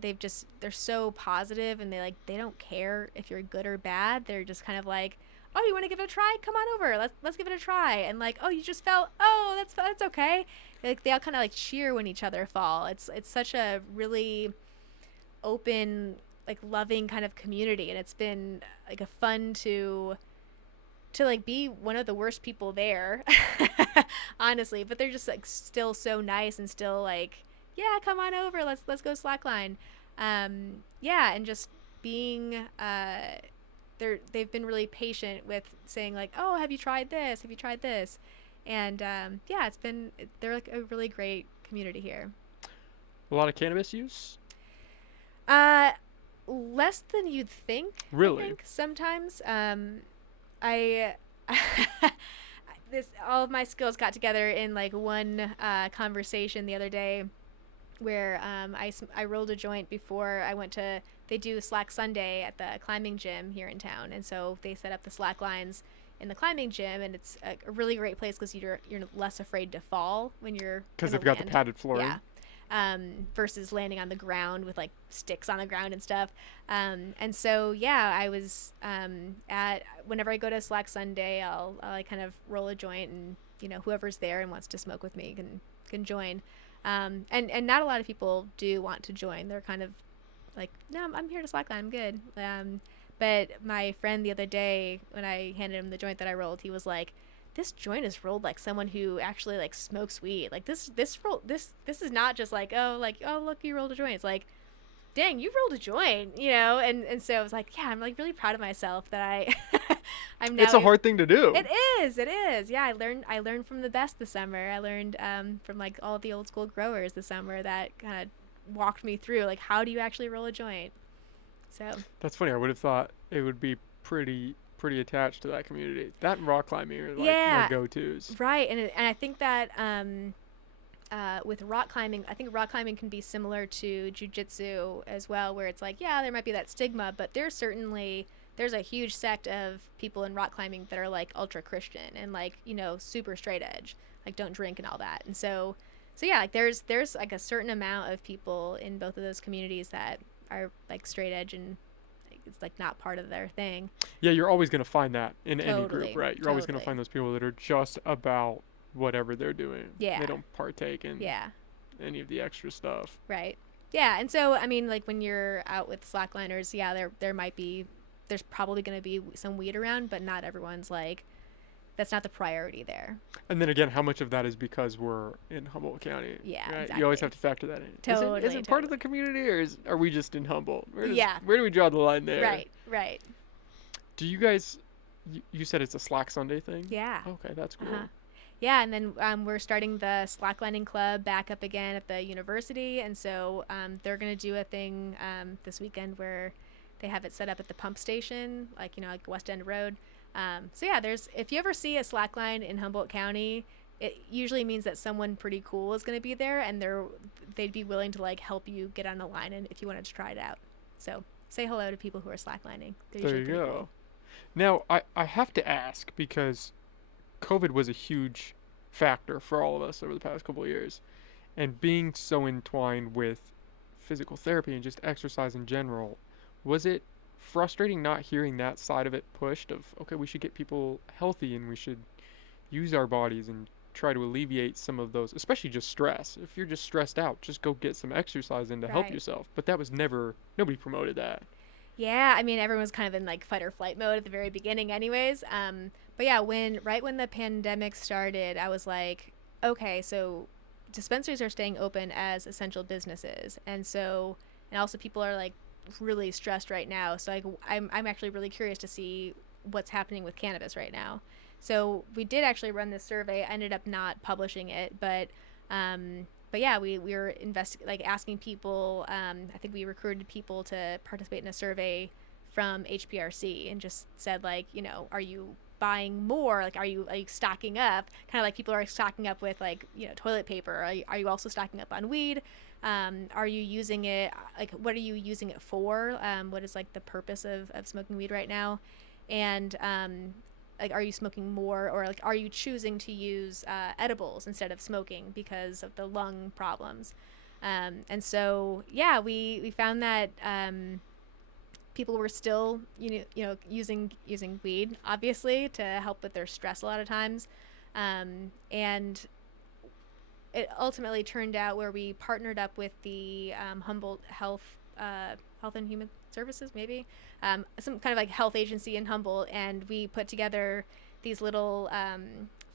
so positive, and they don't care if you're good or bad. They're just kind of like, oh, you want to give it a try? Come on over. Let's give it a try. And like, oh, you just fell. Oh, that's okay. Like, they all kind of like cheer when each other fall. It's such a really open, like, loving kind of community, and it's been like a fun to like be one of the worst people there, honestly. But they're just, like, still so nice, and still like, yeah, come on over. Let's go slackline. Yeah, and just being they've been really patient with saying, like, oh, have you tried this? Have you tried this? And yeah, they're like a really great community here. A lot of cannabis use? Less than you'd think. Really? I think sometimes. All of my skills got together in, like, one conversation the other day, where I rolled a joint before I went to. They do Slack Sunday at the climbing gym here in town, and so they set up the slack lines in the climbing gym, and it's a really great place because you're less afraid to fall when you're, because they've got the padded flooring. Yeah. Versus landing on the ground with, like, sticks on the ground and stuff. And so, yeah, I was whenever I go to Slack Sunday, I'll kind of roll a joint, and whoever's there and wants to smoke with me can join. And not a lot of people do want to join. They're kind of like, no, I'm here to slackline. I'm good. But my friend the other day, when I handed him the joint that I rolled, he was like, this joint is rolled like someone who actually, like, smokes weed. Like, this is not just like, oh, look, you rolled a joint. It's like, dang, you rolled a joint, you know? And so I was like, yeah, I'm like really proud of myself that I'm now. It's a hard thing to do. It is. Yeah, I learned from the best this summer. I learned from like all the old school growers this summer that kind of walked me through like, how do you actually roll a joint? So that's funny. I would have thought it would be pretty attached to that community. That and rock climbing are like my go-tos. Right, and I think that with rock climbing, I think rock climbing can be similar to jiu-jitsu as well, where it's like, yeah, there might be that stigma, but there's a huge sect of people in rock climbing that are like ultra Christian and like, you know, super straight edge, like don't drink and all that. And so yeah, like there's like a certain amount of people in both of those communities that are like straight edge and it's like not part of their thing. Yeah, you're always going to find that in any group, right? You're always going to find those people that are just about whatever they're doing. Yeah. They don't partake in any of the extra stuff. Right. Yeah, and so I mean, like when you're out with slackliners, yeah, there's probably going to be some weed around, but not everyone's like, that's not the priority there. And then again, how much of that is because we're in Humboldt County? Yeah, right? exactly. You always have to factor that in. Totally. Is it part of the community, or are we just in Humboldt? Where do we draw the line there? Right. Do you guys, you said it's a Slack Sunday thing? Yeah. Okay, that's cool. Yeah, and then we're starting the slacklining club back up again at the university, and so they're going to do a thing this weekend where they have it set up at the pump station, like, you know, like West End Road. So yeah, if you ever see a slackline in Humboldt County, it usually means that someone pretty cool is going to be there, and they'd be willing to like help you get on a line and if you wanted to try it out. So say hello to people who are slacklining. There you go. Cool. Now I have to ask, because COVID was a huge factor for all of us over the past couple of years, and being so entwined with physical therapy and just exercise in general, was it frustrating not hearing that side of it pushed of, okay, we should get people healthy and we should use our bodies and try to alleviate some of those, especially just stress. If you're just stressed out, just go get some exercise in to help yourself. But that was nobody promoted that. Yeah, I mean, everyone was kind of in like fight or flight mode at the very beginning anyways. But yeah, right when the pandemic started, I was like, okay, so dispensaries are staying open as essential businesses. And also people are like really stressed right now. So like, I'm actually really curious to see what's happening with cannabis right now. So we did actually run this survey. I ended up not publishing it, but yeah, we were asking people. I think we recruited people to participate in a survey from HPRC and just said like, you know, are you buying more? Like, are you stocking up? Kind of like people are stocking up with like, you know, toilet paper. Are you also stocking up on weed? Are you using it? Like, what are you using it for? What is like the purpose of smoking weed right now? And like, are you smoking more, or like, are you choosing to use edibles instead of smoking because of the lung problems? And so, yeah, we found that people were still, you know, using weed, obviously, to help with their stress a lot of times. And it ultimately turned out where we partnered up with the Humboldt Health and Human Services, maybe some kind of like health agency in Humboldt, and we put together these little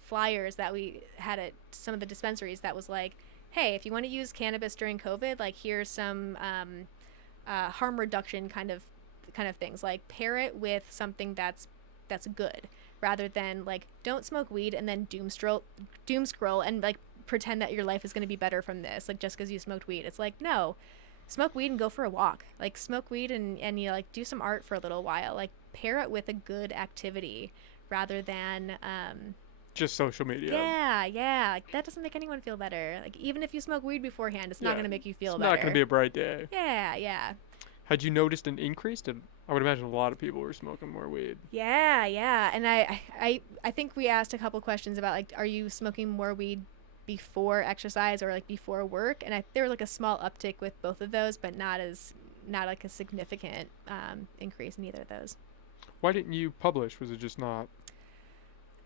flyers that we had at some of the dispensaries that was like, hey, if you want to use cannabis during COVID, like here's some harm reduction kind of things, like pair it with something that's good, rather than like don't smoke weed and then doom scroll and like pretend that your life is going to be better from this, like just because you smoked weed. It's like, no, smoke weed and go for a walk. Like smoke weed and you know, like do some art for a little while. Like pair it with a good activity rather than just social media. Yeah, like that doesn't make anyone feel better. Like even if you smoke weed beforehand, it's not going to make you feel better. It's not going to be a bright day. Yeah. Had you noticed an increase? I would imagine a lot of people were smoking more weed. Yeah. And I think we asked a couple questions about like, are you smoking more weed before exercise or like before work? And there was like a small uptick with both of those, but not like a significant increase in either of those. Why didn't you publish? Was it just not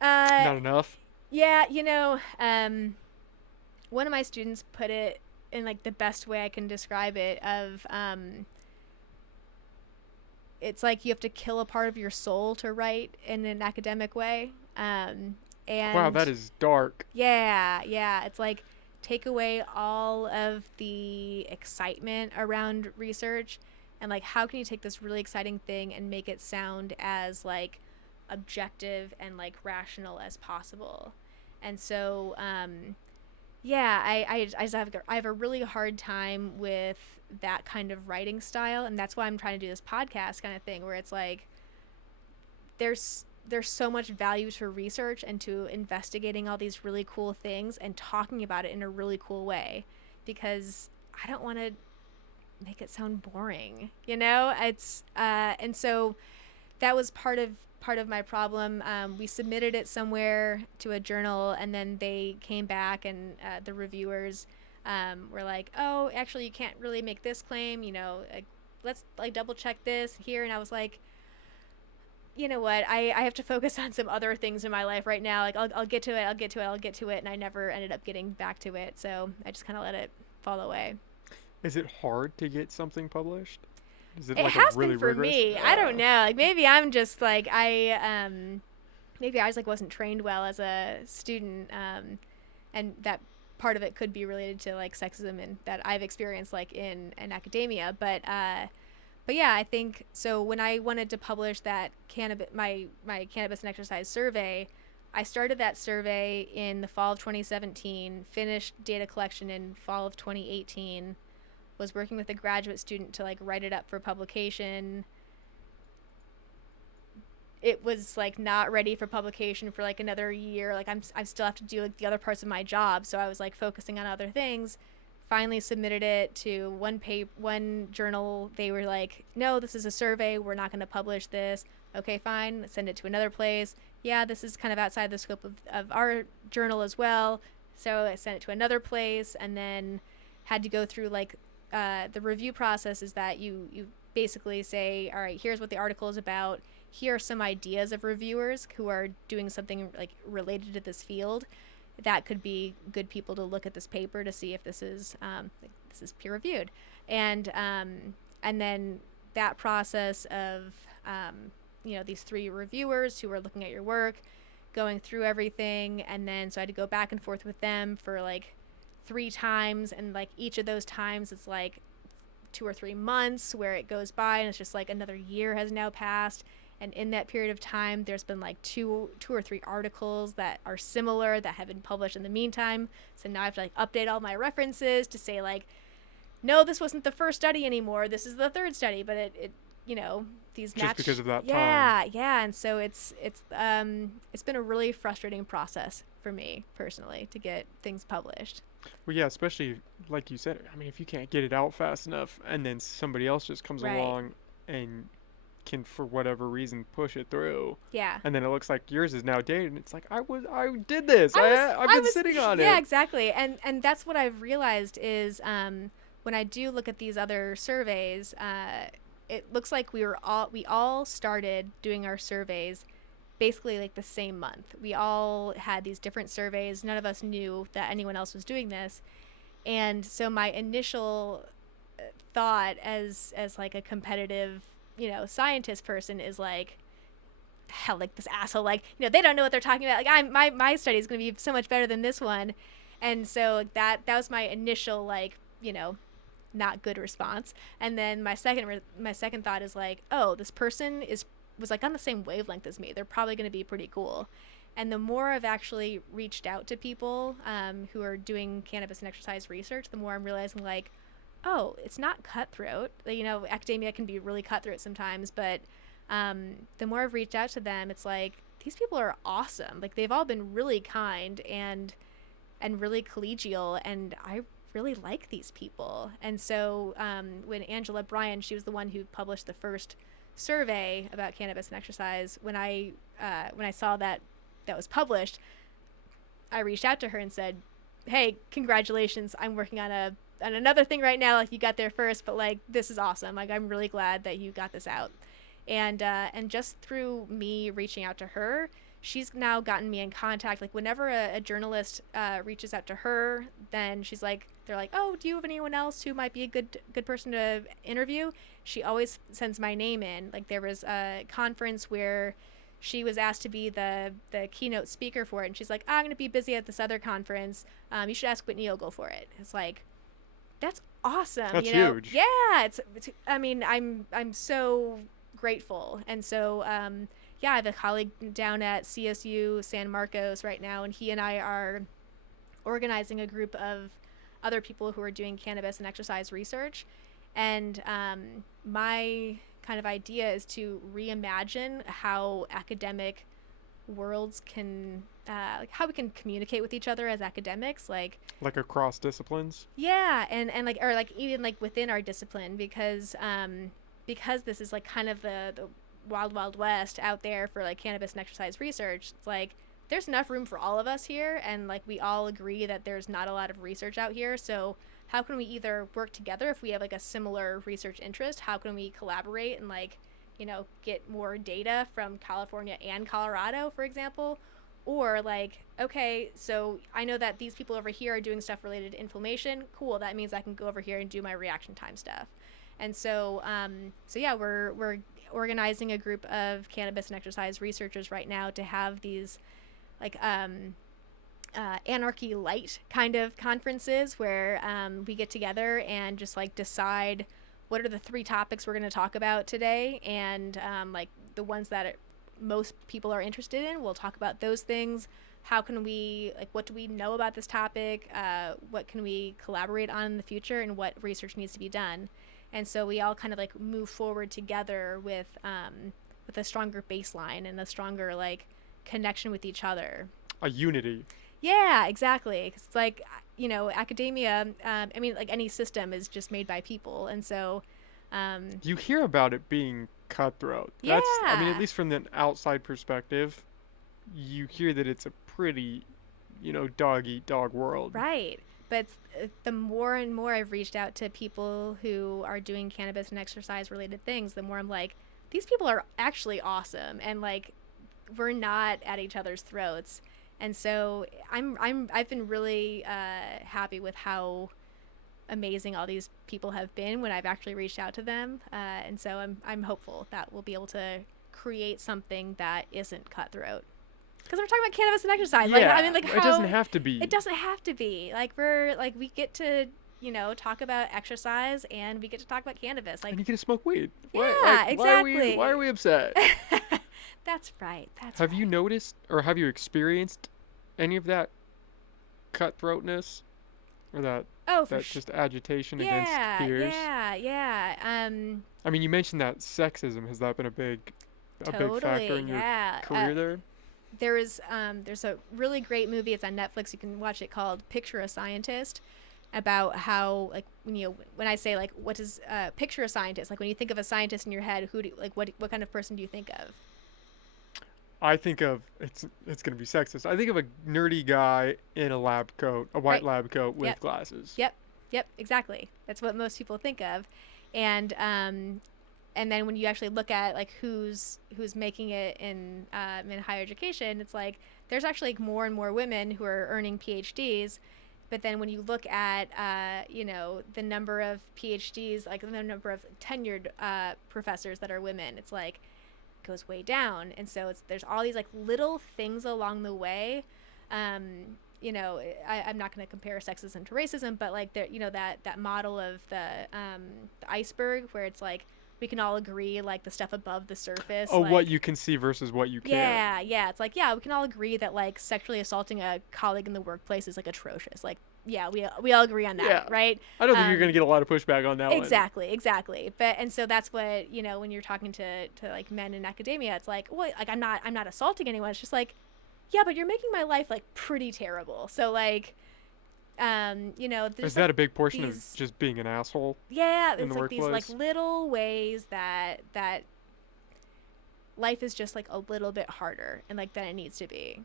enough? Yeah, you know, one of my students put it in like the best way I can describe it of it's like you have to kill a part of your soul to write in an academic way. And wow, that is dark. Yeah. It's like take away all of the excitement around research, and like how can you take this really exciting thing and make it sound as like objective and like rational as possible. And so I have a really hard time with that kind of writing style, and that's why I'm trying to do this podcast kind of thing, where it's like there's so much value to research and to investigating all these really cool things and talking about it in a really cool way, because I don't want to make it sound boring, you know? It's and so that was part of my problem. We submitted it somewhere to a journal, and then they came back, and the reviewers were like, oh, actually you can't really make this claim, you know, like, let's like double check this here. And I was like, you know what, I have to focus on some other things in my life right now. Like I'll get to it. And I never ended up getting back to it. So I just kind of let it fall away. Is it hard to get something published? Is it like has really been for rigorous? me. I don't know. Like maybe I'm just like maybe I just like wasn't trained well as a student, and that part of it could be related to like sexism and that I've experienced like in academia. But yeah, I think so. When I wanted to publish that my cannabis and exercise survey, I started that survey in the fall of 2017, finished data collection in fall of 2018, was working with a graduate student to like write it up for publication. It was like not ready for publication for like another year. Like I still have to do like the other parts of my job, so I was like focusing on other things. Finally submitted it to one journal. They were like, no, this is a survey, we're not going to publish this. Okay, fine. Send it to another place. Yeah, this is kind of outside the scope of our journal as well. So I sent it to another place, and then had to go through like the review process is that you basically say, all right, here's what the article is about. Here are some ideas of reviewers who are doing something like related to this field. That could be good people to look at this paper to see if this is peer reviewed, and then that process of these 3 reviewers who are looking at your work, going through everything, and then so I had to go back and forth with them for like 3 times, and like each of those times it's like 2 or 3 months where it goes by, and it's just like another year has now passed. And in that period of time, there's been like two or 3 articles that are similar that have been published in the meantime. So now I have to like update all my references to say like, no, this wasn't the first study anymore. This is the 3rd study. But it these just match. Because of that time. Yeah. And so it's been a really frustrating process for me personally to get things published. Well, yeah, especially like you said. I mean, if you can't get it out fast enough, and then somebody else just comes along and can for whatever reason push it through, and then it looks like yours is now dated, and it's like I did this. I've been sitting on it. Yeah, exactly. And that's what I've realized is when I do look at these other surveys, it looks like we all started doing our surveys basically like the same month. We all had these different surveys. None of us knew that anyone else was doing this, and so my initial thought as like a competitive scientist person is like, hell, like this asshole, like, they don't know what they're talking about. Like my study is going to be so much better than this one. And so that was my initial, like, not good response. And then my second thought is like, oh, this person was like on the same wavelength as me. They're probably going to be pretty cool. And the more I've actually reached out to people who are doing cannabis and exercise research, the more I'm realizing like, oh, it's not cutthroat. Academia can be really cutthroat sometimes, but the more I've reached out to them, it's like, these people are awesome. Like, they've all been really kind and really collegial, and I really like these people. And so when Angela Bryan, she was the one who published the first survey about cannabis and exercise, when I saw that was published, I reached out to her and said, hey, congratulations, I'm working on another thing right now. Like, you got there first, but like, this is awesome. Like, I'm really glad that you got this out. And just through me reaching out to her, she's now gotten me in contact. Like, whenever a journalist reaches out to her, then they're like, oh, do you have anyone else who might be a good person to interview? She always sends my name in. Like, there was a conference where she was asked to be the keynote speaker for it, and she's like, I'm going to be busy at this other conference. You should ask Whitney Ogle for it. It's like, that's awesome. That's you know? huge. Yeah, it's I mean, I'm so grateful. And so yeah, I have a colleague down at CSU San Marcos right now, and he and I are organizing a group of other people who are doing cannabis and exercise research. And my kind of idea is to reimagine how academic worlds can like how we can communicate with each other as academics, like across disciplines. Yeah, and like, or like even like within our discipline, because this is like kind of the wild west out there for like cannabis and exercise research. It's like there's enough room for all of us here, and like we all agree that there's not a lot of research out here. So how can we either work together if we have like a similar research interest? How can we collaborate and like, you know, get more data from California and Colorado, for example? Or like, okay, so I know that these people over here are doing stuff related to inflammation. Cool, that means I can go over here and do my reaction time stuff. And so, so yeah, we're organizing a group of cannabis and exercise researchers right now to have these like anarchy light kind of conferences where we get together and just like decide what are the 3 topics we're going to talk about today, and like the ones that most people are interested in, we'll talk about those things. How can we, like, what do we know about this topic? What can we collaborate on in the future, and what research needs to be done? And so we all kind of like move forward together with a stronger baseline and a stronger like connection with each other. A unity. Yeah, exactly. 'Cause it's like, you know, academia, I mean, like any system is just made by people. And so you hear about it being cutthroat. Yeah. I mean, at least from the outside perspective, you hear that it's a pretty, you know, dog eat dog world. Right. But the more and more I've reached out to people who are doing cannabis and exercise related things, the more I'm like, these people are actually awesome, and like we're not at each other's throats. And so I've been really happy with how amazing all these people have been when I've actually reached out to them. And so I'm hopeful that we'll be able to create something that isn't cutthroat. Because we're talking about cannabis and exercise. Yeah, like, I mean, like, it doesn't have to be. It doesn't have to be. Like, we get to, you know, talk about exercise, and we get to talk about cannabis. Like, and you get to smoke weed. Yeah, exactly. Why are we upset? That's right. Have you noticed, or have you experienced any of that cutthroatness, or that just agitation against peers? Yeah. I mean, you mentioned that sexism. Has that been a big factor in your career there? There's a really great movie. It's on Netflix. You can watch it, called Picture a Scientist, about how, like, when I say, like, what does picture a scientist, like when you think of a scientist in your head, what kind of person do you think of? I think of, it's gonna be sexist, I think of a nerdy guy in a lab coat, a white lab coat with glasses. Yep, exactly. That's what most people think of. And then when you actually look at like who's making it in higher education, it's like there's actually like more and more women who are earning PhDs. But then when you look at the number of PhDs, like the number of tenured professors that are women, it's like goes way down. And so there's all these like little things along the way. I'm not going to compare sexism to racism, but like that model of the iceberg, where it's like we can all agree, like, the stuff above the surface. Oh, like, what you can see versus what you can't. Yeah. It's like, yeah, we can all agree that, like, sexually assaulting a colleague in the workplace is, like, atrocious. Like, yeah, we all agree on that, right? I don't think you're going to get a lot of pushback on that one. Exactly. And so that's what, when you're talking to like, men in academia, it's like, well, like, I'm not assaulting anyone. It's just like, yeah, but you're making my life, like, pretty terrible. So, like, is that a big portion of just being an asshole? Yeah, in it's the like workplace? These like little ways that life is just like a little bit harder and like than it needs to be.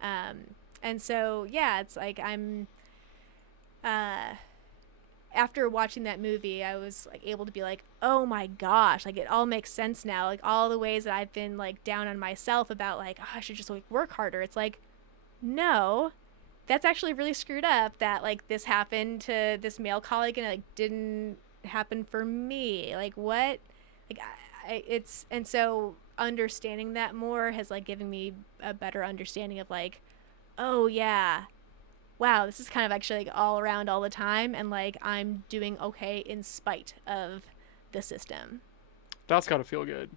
And so yeah, it's like I'm after watching that movie, I was like able to be like, oh my gosh, like it all makes sense now. Like all the ways that I've been like down on myself about like, oh, I should just like work harder. It's like, no. That's actually really screwed up that like this happened to this male colleague and it like didn't happen for me. Like what? Like and so understanding that more has like given me a better understanding of like, oh yeah, wow, this is kind of actually like all around all the time, and like I'm doing okay in spite of the system. That's got to feel good.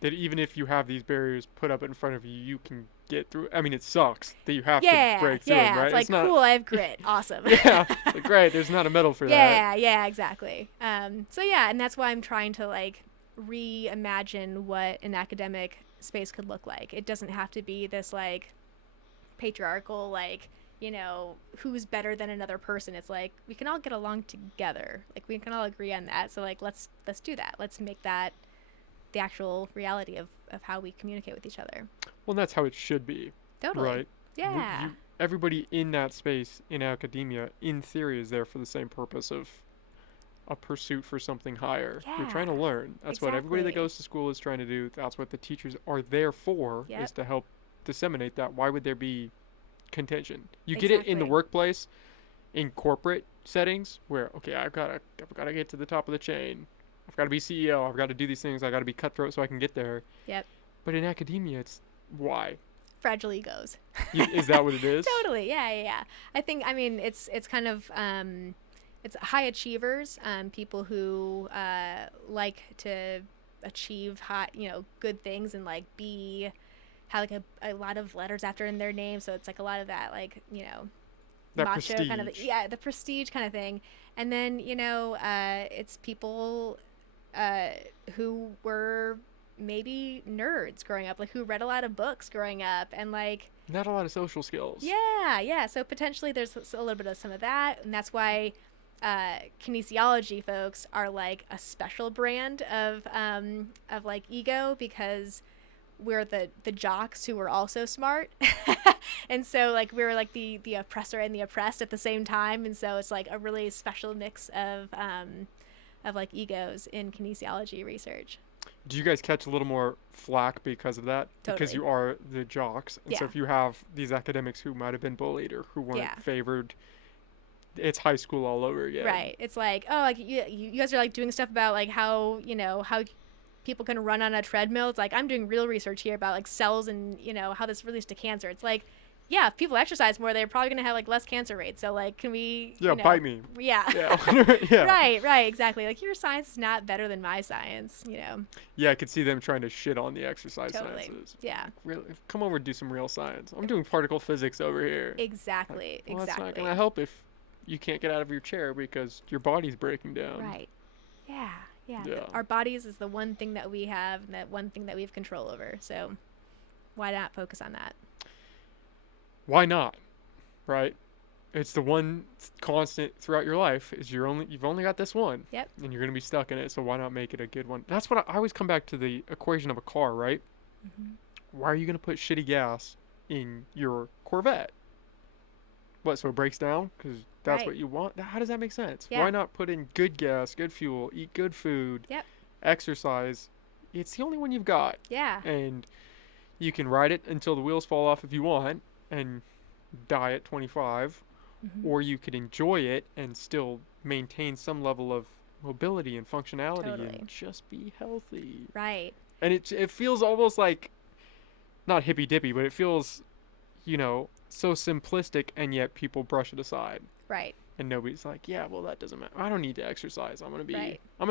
That even if you have these barriers put up in front of you, you can get through. I mean, it sucks that you have to break through them, right? It's like, cool, I have grit. Awesome. Yeah, like, great. There's not a medal for that. Yeah, exactly. So yeah, and that's why I'm trying to like reimagine what an academic space could look like. It doesn't have to be this like patriarchal, like, you know, who's better than another person. It's like we can all get along together. Like we can all agree on that. So like let's do that. Let's make that the actual reality of how we communicate with each other. Well, that's how it should be. Totally. Right? Yeah. Everybody in that space in academia, in theory, is there for the same purpose of a pursuit for something higher. Yeah. You're trying to learn. That's what everybody that goes to school is trying to do. That's what the teachers are there for, is to help disseminate that. Why would there be contention? You get it in the workplace, in corporate settings, where, okay, I've got to get to the top of the chain. I've got to be CEO. I've got to do these things. I've got to be cutthroat so I can get there. Yep. But in academia, it's why? Fragile egos. Is that what it is? Totally. Yeah. I think, I mean, it's kind of, it's high achievers, people who like to achieve high, you know, good things and like have like a lot of letters after in their name. So it's like a lot of that, like, you know, that macho prestige. kind of, the prestige kind of thing. And then, you know, it's people who were maybe nerds growing up, like who read a lot of books growing up, and like not a lot of social skills. Yeah. So potentially there's a little bit of some of that, and that's why kinesiology folks are like a special brand of like ego, because we're the jocks who were also smart. And so like we're like the oppressor and the oppressed at the same time, and so it's like a really special mix of like egos in kinesiology research. Do you guys catch a little more flack because of that? Totally. Because you are the jocks, and so if you have these academics who might have been bullied or who weren't favored, it's high school all over again. Right. It's like, oh, like you guys are like doing stuff about like how, you know, how people can run on a treadmill. It's like, I'm doing real research here about like cells and, you know, how this relates to cancer. It's like, yeah, if people exercise more, they're probably going to have like less cancer rates. So like, can we, you know, bite me. Yeah. Yeah. Right, exactly. Like your science is not better than my science, you know? Yeah, I could see them trying to shit on the exercise sciences. Yeah. Really, come over and do some real science. I'm doing particle physics over here. Exactly. Well, that's not going to help if you can't get out of your chair because your body's breaking down. Right. Yeah. Our bodies is the one thing that we have, and that one thing that we have control over. So why not focus on that? Why not? Right? It's the one constant throughout your life is you've only got this one. Yep. And you're going to be stuck in it, so why not make it a good one? That's what I always come back to, the equation of a car, right? Mm-hmm. Why are you going to put shitty gas in your Corvette? What, so it breaks down? Because that's what you want? How does that make sense? Yeah. Why not put in good gas, good fuel, eat good food, exercise? It's the only one you've got. Yeah. And you can ride it until the wheels fall off if you want and die at 25. Mm-hmm. Or you could enjoy it and still maintain some level of mobility and functionality and just be healthy. Right. And it feels almost like, not hippy-dippy, but it feels, you know, so simplistic, and yet people brush it aside. Right. And nobody's like, yeah, well, that doesn't matter. I don't need to exercise. I'm gonna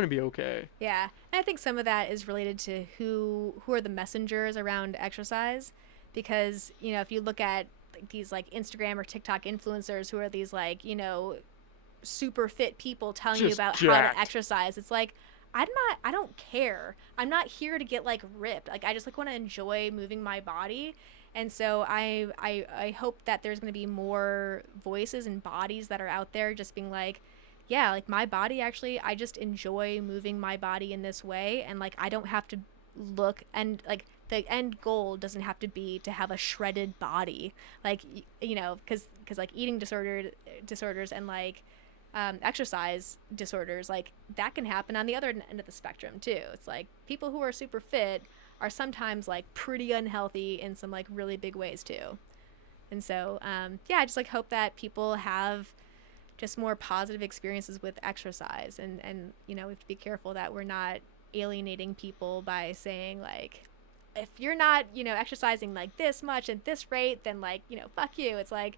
be okay. Yeah, and I think some of that is related to who are the messengers around exercise, because, you know, if you look at like these like Instagram or TikTok influencers who are these like, you know, super fit people telling you about how to exercise, it's like, I don't care. I'm not here to get like ripped. Like I just like want to enjoy moving my body. And so I hope that there's going to be more voices and bodies that are out there just being like, yeah, like my body, actually, I just enjoy moving my body in this way. And like, I don't have to look, and like the end goal doesn't have to be to have a shredded body. Like, you know, cause like eating disorders and like exercise disorders, like that can happen on the other end of the spectrum too. It's like people who are super fit are sometimes like pretty unhealthy in some like really big ways too. And so I just like hope that people have just more positive experiences with exercise, and you know, we have to be careful that we're not alienating people by saying like, if you're not, exercising like this much at this rate, then like, fuck you. It's like,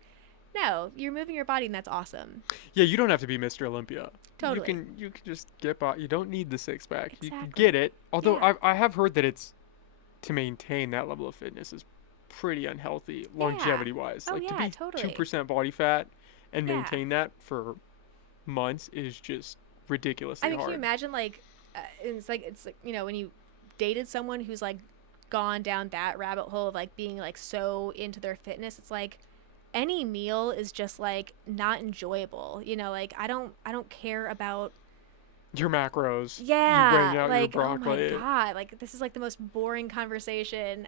no, you're moving your body and that's awesome. Yeah, you don't have to be Mr. Olympia. Totally. You can just get by. You don't need the six pack. Exactly. You can get it. Although Yeah. I have heard that it's to maintain that level of fitness is pretty unhealthy longevity wise. Oh, Like to yeah, be totally. 2% body fat and Yeah. maintain that for months is just ridiculously I mean, hard. can you imagine it's like when you dated someone who's like gone down that rabbit hole of like being like so into their fitness, it's like any meal is just like not enjoyable. Like I don't care about Your macros. You weighing yeah, out your like broccoli. oh my god, like this is like the most boring conversation.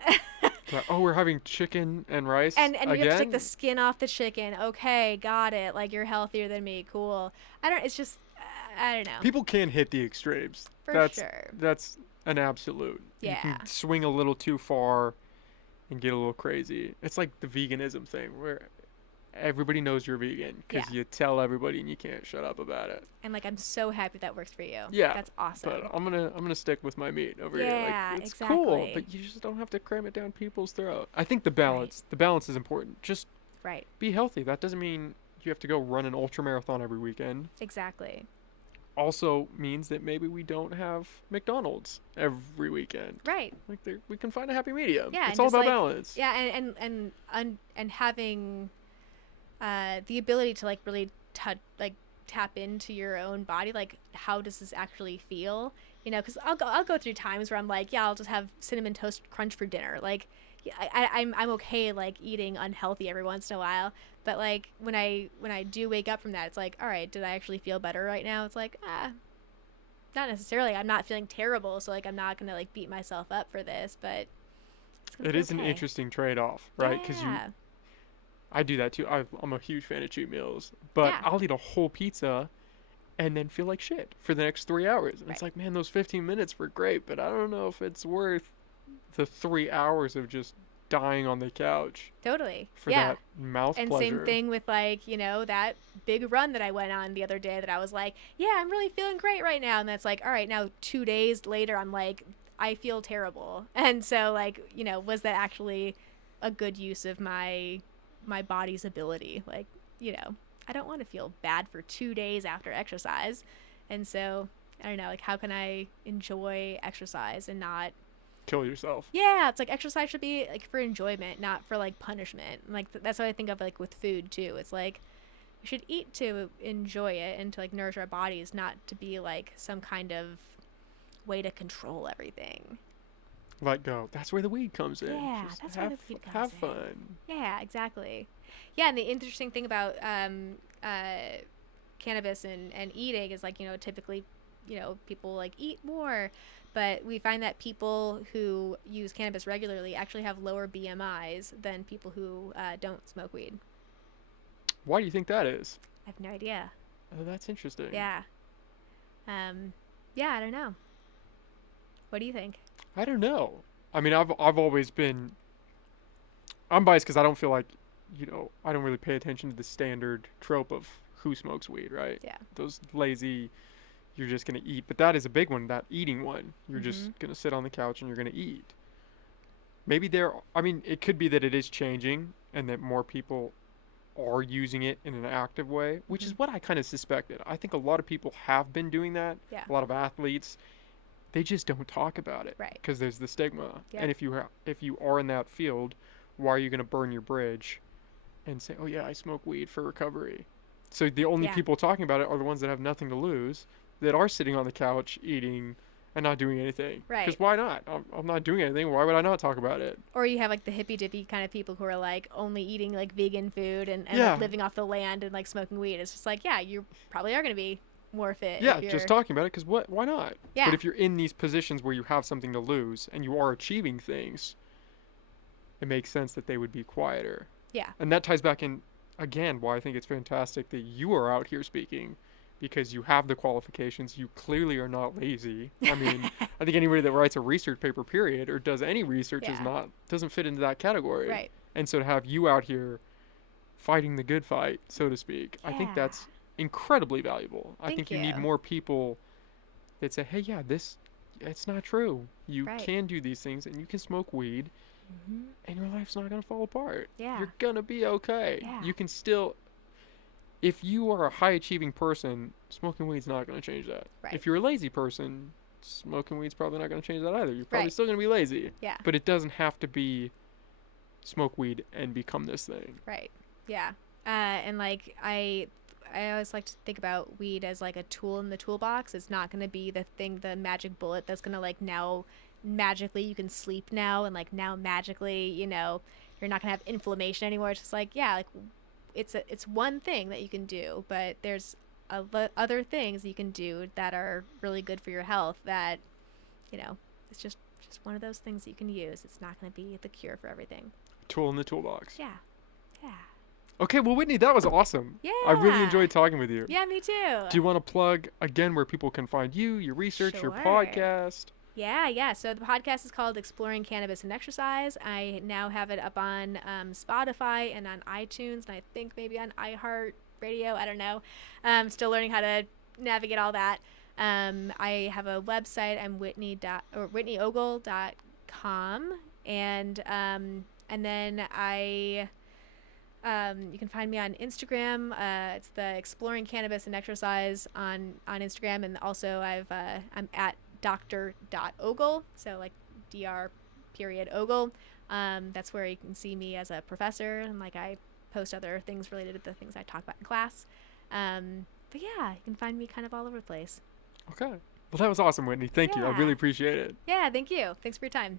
Like, oh, we're having chicken and rice and again? you have to take the skin off the chicken. Okay, got it. Like you're healthier than me. Cool. It's just I don't know. People can hit the extremes. For sure. That's an absolute. Yeah. You can swing a little too far and get a little crazy. It's like the veganism thing where everybody knows you're vegan because you tell everybody and you can't shut up about it. And like I'm so happy that works for you. Yeah. That's awesome. But I'm gonna stick with my meat over here. Yeah, Like it's exactly. cool, but you just don't have to cram it down people's throat. I think the balance is important. Just Right. be healthy. That doesn't mean you have to go run an ultra marathon every weekend. Exactly. Also means that maybe we don't have McDonald's every weekend. Right. Like we can find a happy medium. Yeah. It's and all just, about like, balance. Yeah, and having the ability to like really tap into your own body. Like, how does this actually feel? Because I'll go through times where I'm like, yeah, I'll just have cinnamon toast crunch for dinner. Like, I'm okay like eating unhealthy every once in a while. But like when I do wake up from that, it's like, all right, did I actually feel better right now? It's like, not necessarily. I'm not feeling terrible, so like I'm not gonna like beat myself up for this. But it is an interesting trade-off, right? Because yeah. I do that too. I'm a huge fan of cheat meals, but Yeah. I'll eat a whole pizza and then feel like shit for the next 3 hours. And it's like, man, those 15 minutes were great, but I don't know if it's worth the 3 hours of just dying on the couch. Totally. For that mouth and pleasure. same thing with like, that big run that I went on the other day that I was like, yeah, I'm really feeling great right now. And that's like, all right, now 2 days later, I'm like, I feel terrible. And so like, was that actually a good use of my body's ability? Like, I don't want to feel bad for 2 days after exercise. And so I don't know, like how can I enjoy exercise and not kill yourself? Yeah, it's like exercise should be like for enjoyment, not for like punishment. Like that's what I think of like with food too. It's like we should eat to enjoy it and to like nourish our bodies, not to be like some kind of way to control everything. Let go. That's where the weed comes in. Yeah, just that's where the weed comes have in. fun. Yeah, exactly. Yeah, and the interesting thing about cannabis and eating is like, typically, people like eat more, but we find that people who use cannabis regularly actually have lower BMIs than people who don't smoke weed. Why do you think that is? I have no idea. Oh, that's interesting. Yeah. Yeah, I don't know. What do you think? I don't know. I mean, I've always been. I'm biased because I don't feel like, I don't really pay attention to the standard trope of who smokes weed, right? Yeah. Those lazy, you're just gonna eat. But that is a big one. That eating one. You're just gonna sit on the couch and you're gonna eat. Maybe it could be that it is changing and that more people are using it in an active way, which is what I kind of suspected. I think a lot of people have been doing that. Yeah. A lot of athletes. They just don't talk about it, Right. Because there's the stigma. Yep. And if you are in that field, why are you going to burn your bridge and say, "Oh yeah, I smoke weed for recovery"? So the only people talking about it are the ones that have nothing to lose, that are sitting on the couch eating and not doing anything. Right. Because why not? I'm not doing anything. Why would I not talk about it? Or you have like the hippy dippy kind of people who are like only eating like vegan food and Yeah. living off the land and like smoking weed. It's just like, yeah, you probably are going to be more fit. Yeah, if you're... just talking about it, because why not? Yeah. But if you're in these positions where you have something to lose and you are achieving things, it makes sense that they would be quieter. Yeah. And that ties back in, again, why I think it's fantastic that you are out here speaking, because you have the qualifications. You clearly are not lazy. I mean, I think anybody that writes a research paper, period, or does any research doesn't fit into that category. Right. And so to have you out here fighting the good fight, so to speak, I think that's incredibly valuable. I think you need more people that say, hey, yeah, this it's not true. You Right. can do these things, and you can smoke weed, and your life's not gonna fall apart. Yeah. You're gonna be okay. Yeah. You can still. If you are a high achieving person, smoking weed's not gonna change that. Right. If you're a lazy person, smoking weed's probably not gonna change that either. You're probably Right. still gonna be lazy. Yeah. But it doesn't have to be smoke weed and become this thing. Right. Yeah. And like I always like to think about weed as like a tool in the toolbox. It's not going to be the thing, the magic bullet that's going to like now magically you can sleep now, and like now magically, you know, you're not going to have inflammation anymore. It's just like, yeah, like it's one thing that you can do, but there's other things you can do that are really good for your health that, you know, it's just one of those things that you can use. It's not going to be the cure for everything. Tool in the toolbox. Yeah. Yeah. Okay, well, Whitney, that was awesome. Yeah. I really enjoyed talking with you. Yeah, me too. Do you want to plug again where people can find you, your research, your Sure. podcast? Yeah. So the podcast is called Exploring Cannabis and Exercise. I now have it up on Spotify and on iTunes, and I think maybe on iHeartRadio. I don't know. Still learning how to navigate all that. I have a website. I'm whitneyogle.com, and then you can find me on Instagram. It's the Exploring Cannabis and Exercise on Instagram, and also I'm at Dr.Ogle, so like Dr.Ogle. That's where you can see me as a professor, and like I post other things related to the things I talk about in class. But yeah, you can find me kind of all over the place. Okay. Well, that was awesome, Whitney. Thank you. I really appreciate it. Yeah, thank you. Thanks for your time.